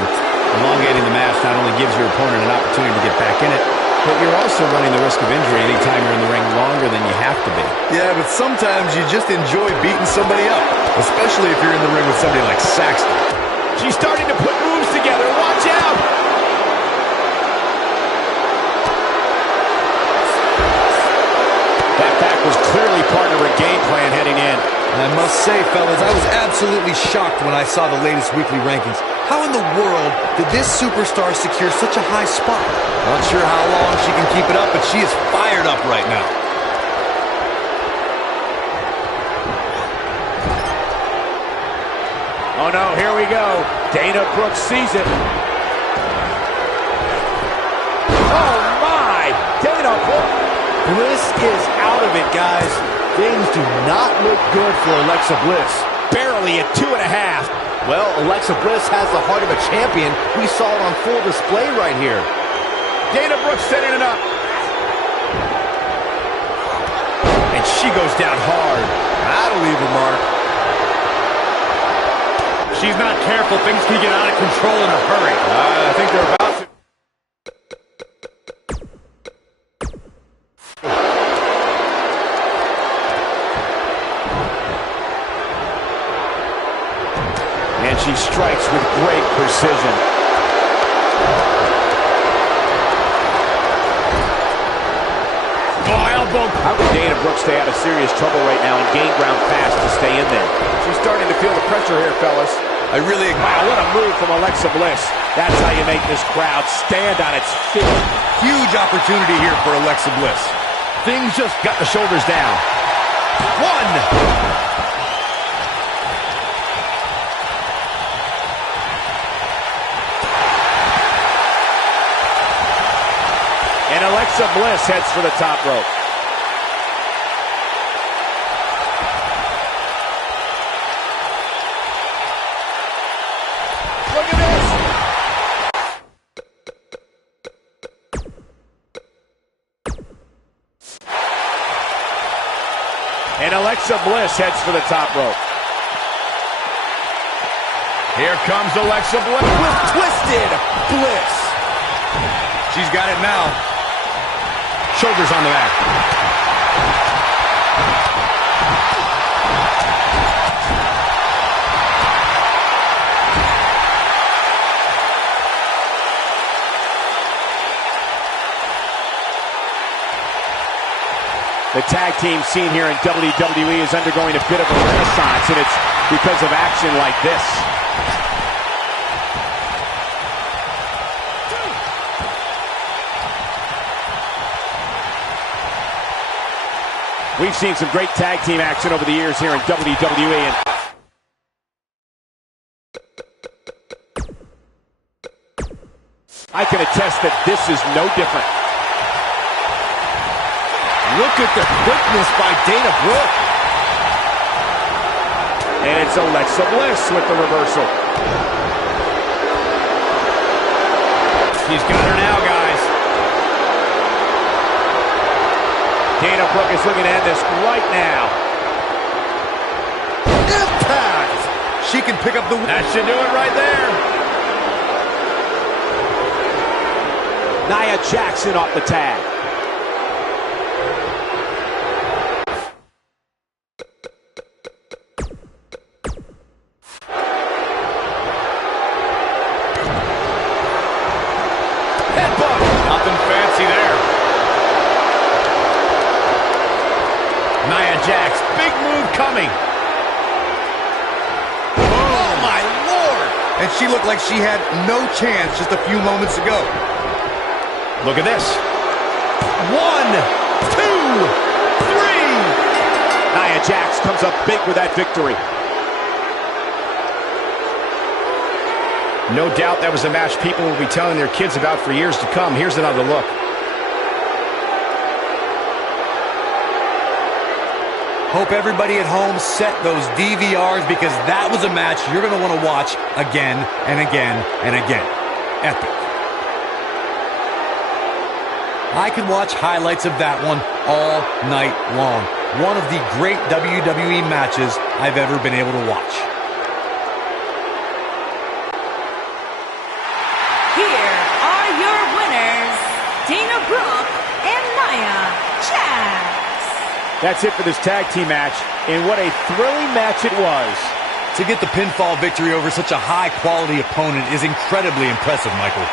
Elongating the match not only gives your opponent an opportunity to get back in it, but you're also running the risk of injury anytime you're in the ring longer than you have to be. Yeah, but sometimes you just enjoy beating somebody up, especially if you're in the ring with somebody like Saxton. She's starting to put moves together. Watch out! That back was clearly part of her game plan heading in. I must say, fellas, I was absolutely shocked when I saw the latest weekly rankings. How in the world did this superstar secure such a high spot? Not sure how long she can keep it up, but she is fired up right now. Oh no, here we go. Dana Brooks sees it. Oh my! Dana Brooks. Bliss is out of it, guys. Things do not look good for Alexa Bliss. Barely at 2.5. Well, Alexa Bliss has the heart of a champion. We saw it on full display right here. Dana Brooks setting it up. And she goes down hard. That'll leave a mark. She's not careful, things can get out of control in a hurry. I think they're about to. And she strikes with great precision. Oh, elbow. How can Dana Brooks stay out of serious trouble right now and gain ground fast to stay in there? She's starting to feel the pressure here, fellas. Wow, what a move from Alexa Bliss. That's how you make this crowd stand on its feet. Huge opportunity here for Alexa Bliss. Things just got the shoulders down. One. And Alexa Bliss heads for the top rope. Look at this. And Alexa Bliss heads for the top rope. Here comes Alexa Bliss with Twisted Bliss. She's got it now. Shoulders on the back. The tag team scene here in WWE is undergoing a bit of a renaissance, and it's because of action like this. We've seen some great tag team action over the years here in WWE, and I can attest that this is no different. Look at the quickness by Dana Brooke. And it's Alexa Bliss with the reversal. She's got her now, guys. Dana Brooke is looking to end this right now. Impact! She can pick up the... That should do it right there. Nia Jackson off the tag. Nothing fancy there. Nia Jax, big move coming. Oh, my Lord! And she looked like she had no chance just a few moments ago. Look at this. 1, 2, 3. Nia Jax comes up big with that victory. No doubt that was a match people will be telling their kids about for years to come. Here's another look. Hope everybody at home set those DVRs, because that was a match you're going to want to watch again and again and again. Epic. I could watch highlights of that one all night long. One of the great WWE matches I've ever been able to watch. Here are your winners, Dana Brooke and Nia Jax. That's it for this tag team match, and what a thrilling match it was. To get the pinfall victory over such a high-quality opponent is incredibly impressive, Michael.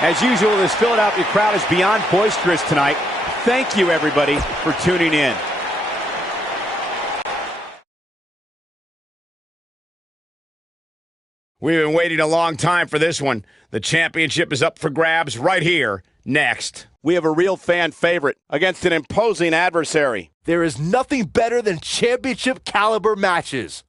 As usual, this Philadelphia crowd is beyond boisterous tonight. Thank you, everybody, for tuning in. We've been waiting a long time for this one. The championship is up for grabs right here, next. We have a real fan favorite against an imposing adversary. There is nothing better than championship caliber matches.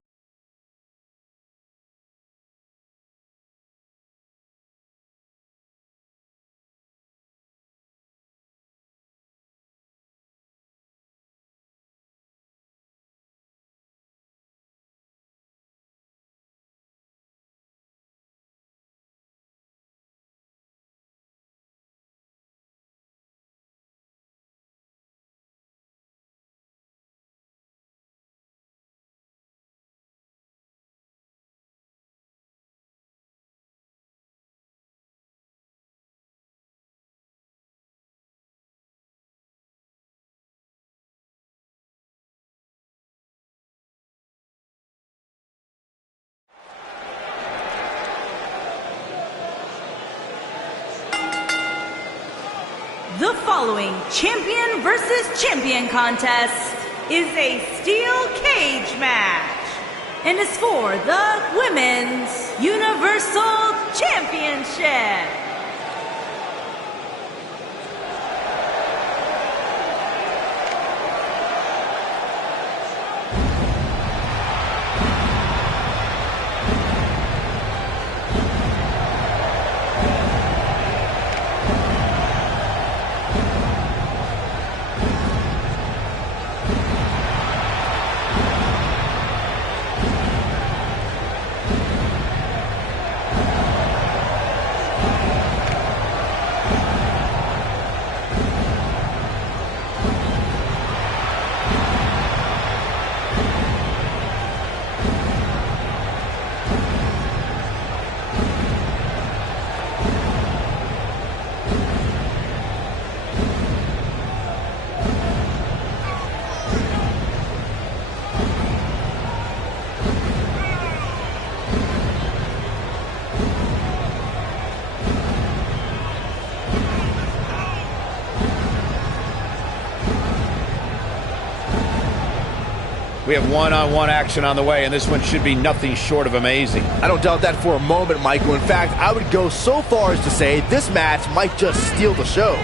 The following champion versus champion contest is a steel cage match and is for the Women's Universal Championship. We have one-on-one action on the way, and this one should be nothing short of amazing. I don't doubt that for a moment, Michael. In fact, I would go so far as to say this match might just steal the show.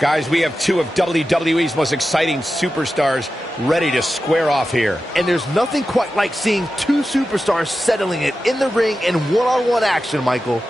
Guys, we have two of WWE's most exciting superstars ready to square off here. And there's nothing quite like seeing two superstars settling it in the ring in one-on-one action, Michael.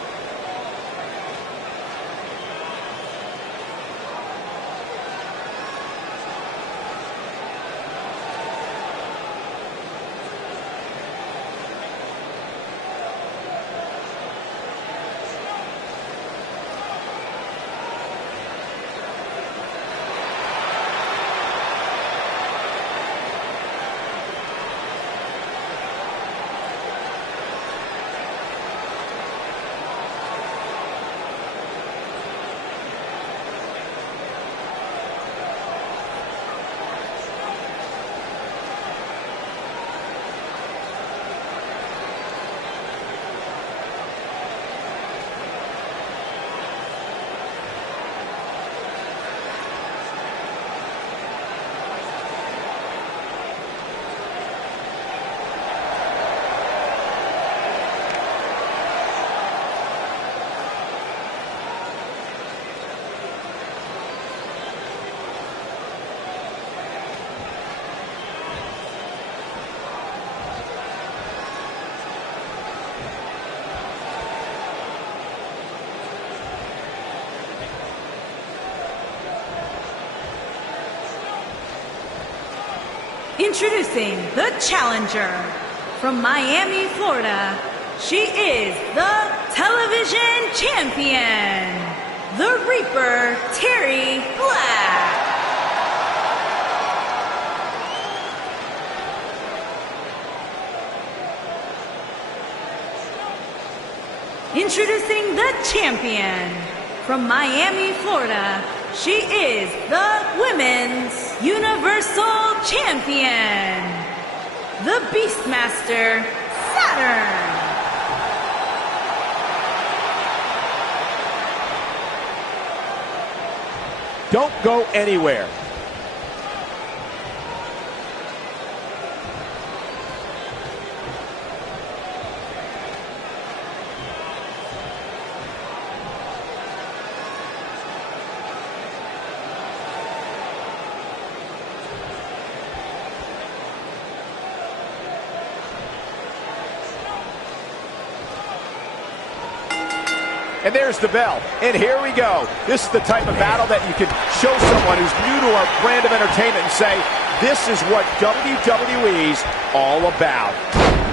Introducing the challenger from Miami, Florida. She is the television champion, the Reaper, Terry Black. Introducing the champion from Miami, Florida. She is the Women's Universal Champion, the Beastmaster, Saturn. Don't go anywhere. And there's the bell. And here we go. This is the type of battle that you can show someone who's new to our brand of entertainment and say, this is what WWE's all about.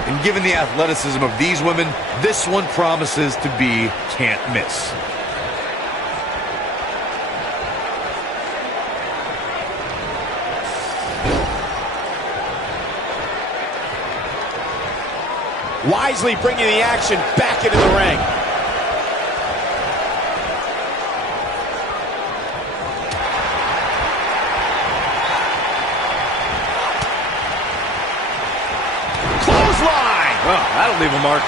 And given the athleticism of these women, this one promises to be can't miss. Wisely bringing the action back into the ring. Well, that'll leave a mark.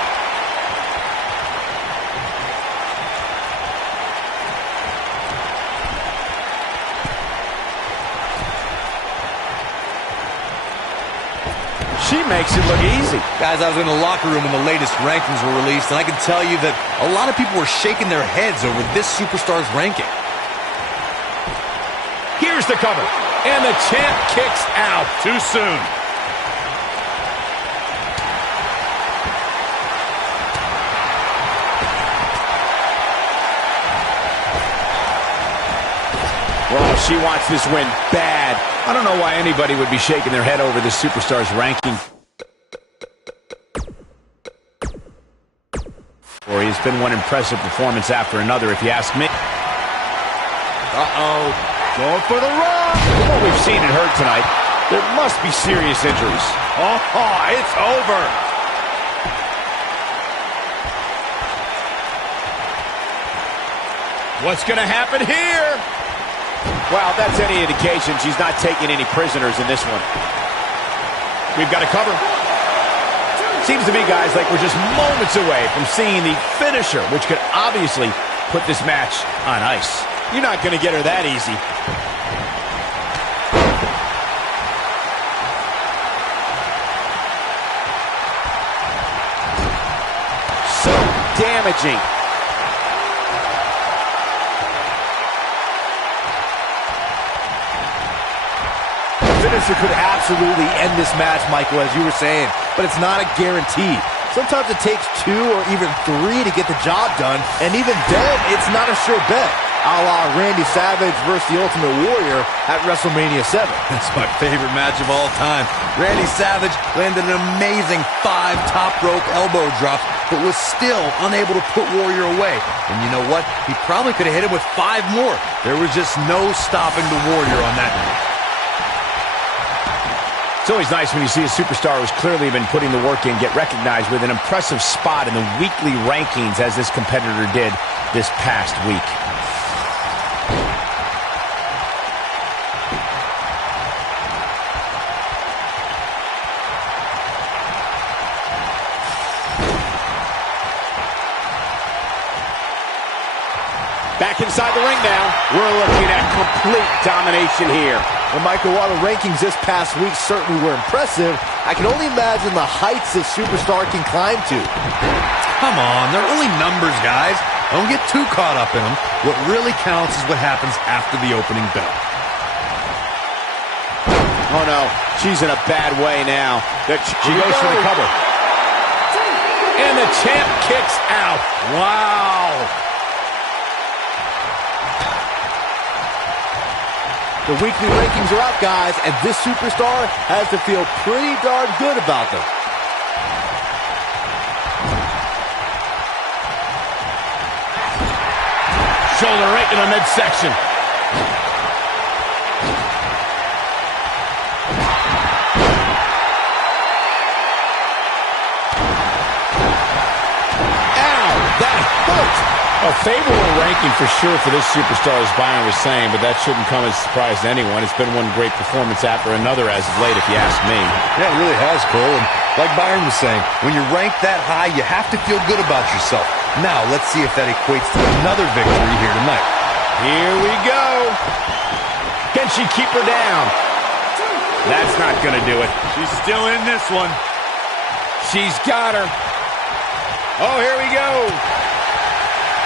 She makes it look easy. Guys, I was in the locker room when the latest rankings were released, and I can tell you that a lot of people were shaking their heads over this superstar's ranking. Here's the cover. And the champ kicks out. Too soon. Well, she wants this win bad. I don't know why anybody would be shaking their head over this superstar's ranking. Or he's been one impressive performance after another, if you ask me. Uh-oh. Going for the run. From what we've seen and heard tonight, there must be serious injuries. Oh, it's over. What's going to happen here? Well, that's any indication she's not taking any prisoners in this one. We've got a cover. Seems to me, guys, like we're just moments away from seeing the finisher, which could obviously put this match on ice. You're not going to get her that easy. So damaging. finisher could absolutely end this match, Michael, as you were saying, but it's not a guarantee. Sometimes it takes 2 or even 3 to get the job done, and even then, it's not a sure bet. A la Randy Savage versus the Ultimate Warrior at WrestleMania 7. That's my favorite match of all time. Randy Savage landed an amazing 5 top rope elbow drops, but was still unable to put Warrior away. And you know what? He probably could have hit him with 5 more. There was just no stopping the Warrior on that night. It's always nice when you see a superstar who's clearly been putting the work in get recognized with an impressive spot in the weekly rankings as this competitor did this past week. Back inside the ring now. We're looking at complete domination here. And Michael, while the rankings this past week certainly were impressive, I can only imagine the heights this superstar can climb to. Come on, they're only numbers, guys. Don't get too caught up in them. What really counts is what happens after the opening bell. Oh no, she's in a bad way now. She goes for the cover. And the champ kicks out. Wow. The weekly rankings are out, guys, and this superstar has to feel pretty darn good about them. Shoulder right in the midsection. Ow, that hurt. A favorable ranking for sure for this superstar, as Byron was saying, but that shouldn't come as a surprise to anyone. It's been one great performance after another as of late, if you ask me. Yeah, it really has, Cole. And like Byron was saying, when you're ranked that high, you have to feel good about yourself. Now, let's see if that equates to another victory here tonight. Here we go. Can she keep her down? That's not going to do it. She's still in this one. She's got her. Oh, here we go.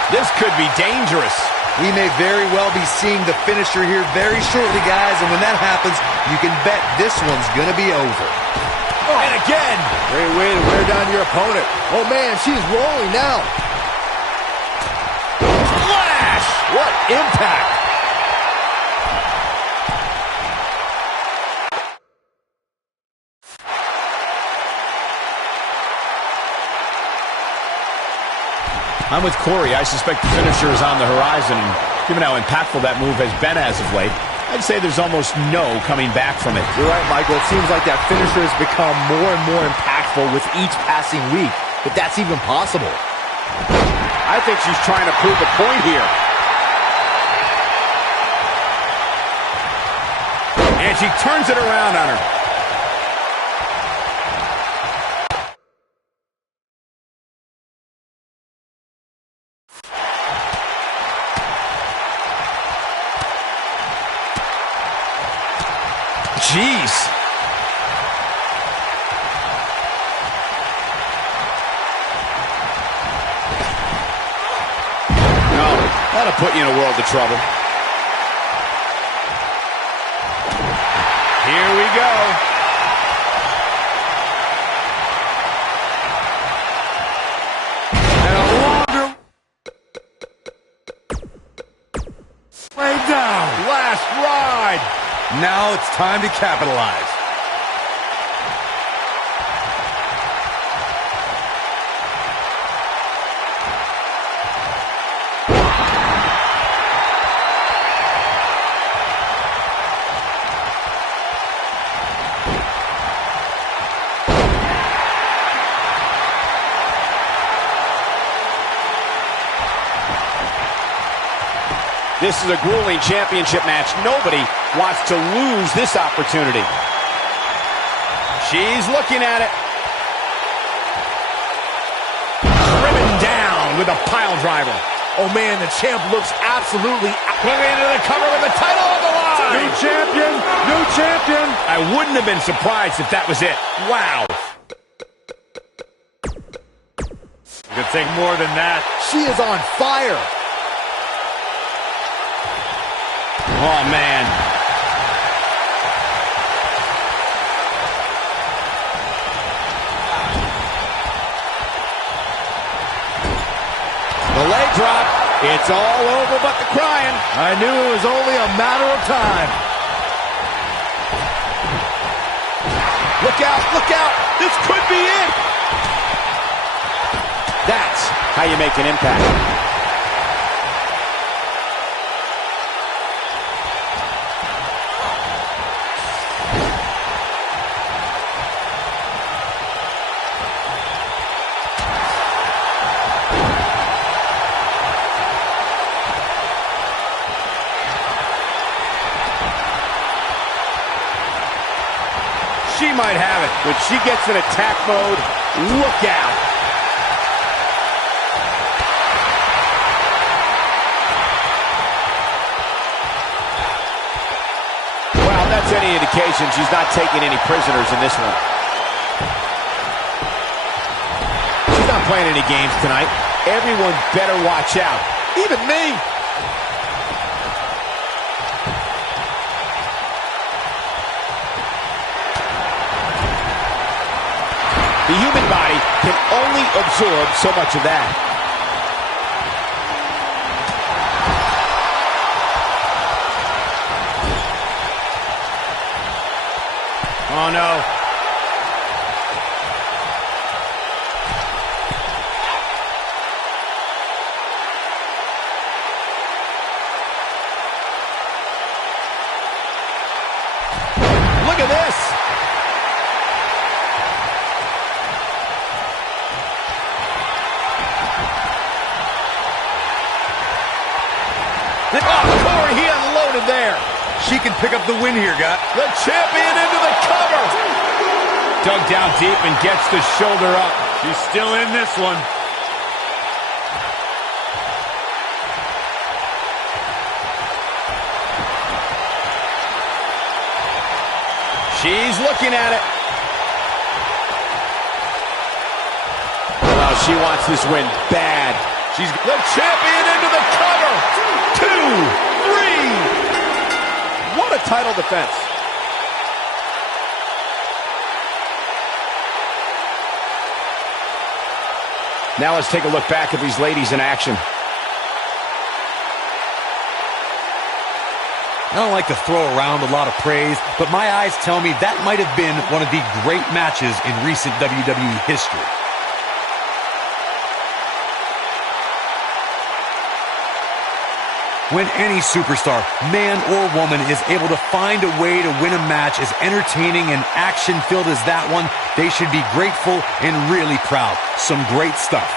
This could be dangerous. We may very well be seeing the finisher here very shortly, guys, and when that happens, you can bet this one's going to be over. Oh, and again. Great way to wear down your opponent. Oh, man, she's rolling now. Splash! What impact. I'm with Corey. I suspect the finisher is on the horizon, and given how impactful that move has been as of late, I'd say there's almost no coming back from it. You're right, Michael. It seems like that finisher has become more and more impactful with each passing week, if that's even possible. I think she's trying to prove a point here. And she turns it around on her. Jeez. No, that'll put you in a world of trouble. Here we go. And a longer way down. Last ride. Now it's time to capitalize. This is a grueling championship match. Nobody wants to lose this opportunity. She's looking at it. Driven down with a pile driver. Oh, man, the champ looks absolutely... Putting into the cover with the title on the line. New champion! New champion! I wouldn't have been surprised if that was it. Wow. It could take more than that. She is on fire. Oh, man. It's all over but the crying. I knew it was only a matter of time. Look out, look out. This could be it. That's how you make an impact. She might have it. When she gets in attack mode, look out. Wow, that's any indication she's not taking any prisoners in this one. She's not playing any games tonight. Everyone better watch out. Even me. The human body can only absorb so much of that. Oh, no. Look at this. Oh, Corey, he unloaded there. She can pick up the win here, guys. The champion into the cover. Dug down deep and gets the shoulder up. She's still in this one. She's looking at it. Oh, she wants this win bad. She's the champion into the cover. 2, 3. What a title defense. Now let's take a look back at these ladies in action. I don't like to throw around a lot of praise, but my eyes tell me that might have been one of the great matches in recent WWE history. When any superstar, man or woman, is able to find a way to win a match as entertaining and action-filled as that one, they should be grateful and really proud. Some great stuff.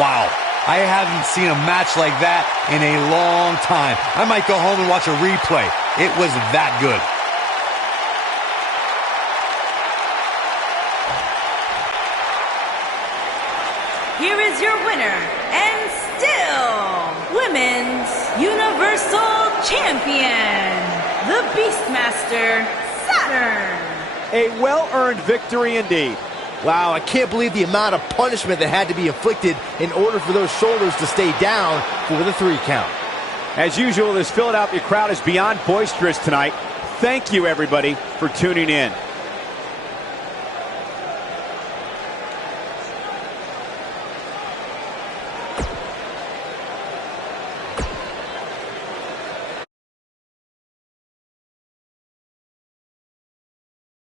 Wow. I haven't seen a match like that in a long time. I might go home and watch a replay. It was that good. Here is your winner, and still Women's Universal Champion, the Beastmaster, Saturn. A well-earned victory indeed. Wow, I can't believe the amount of punishment that had to be inflicted in order for those shoulders to stay down for the 3 count. As usual, this Philadelphia crowd is beyond boisterous tonight. Thank you, everybody, for tuning in.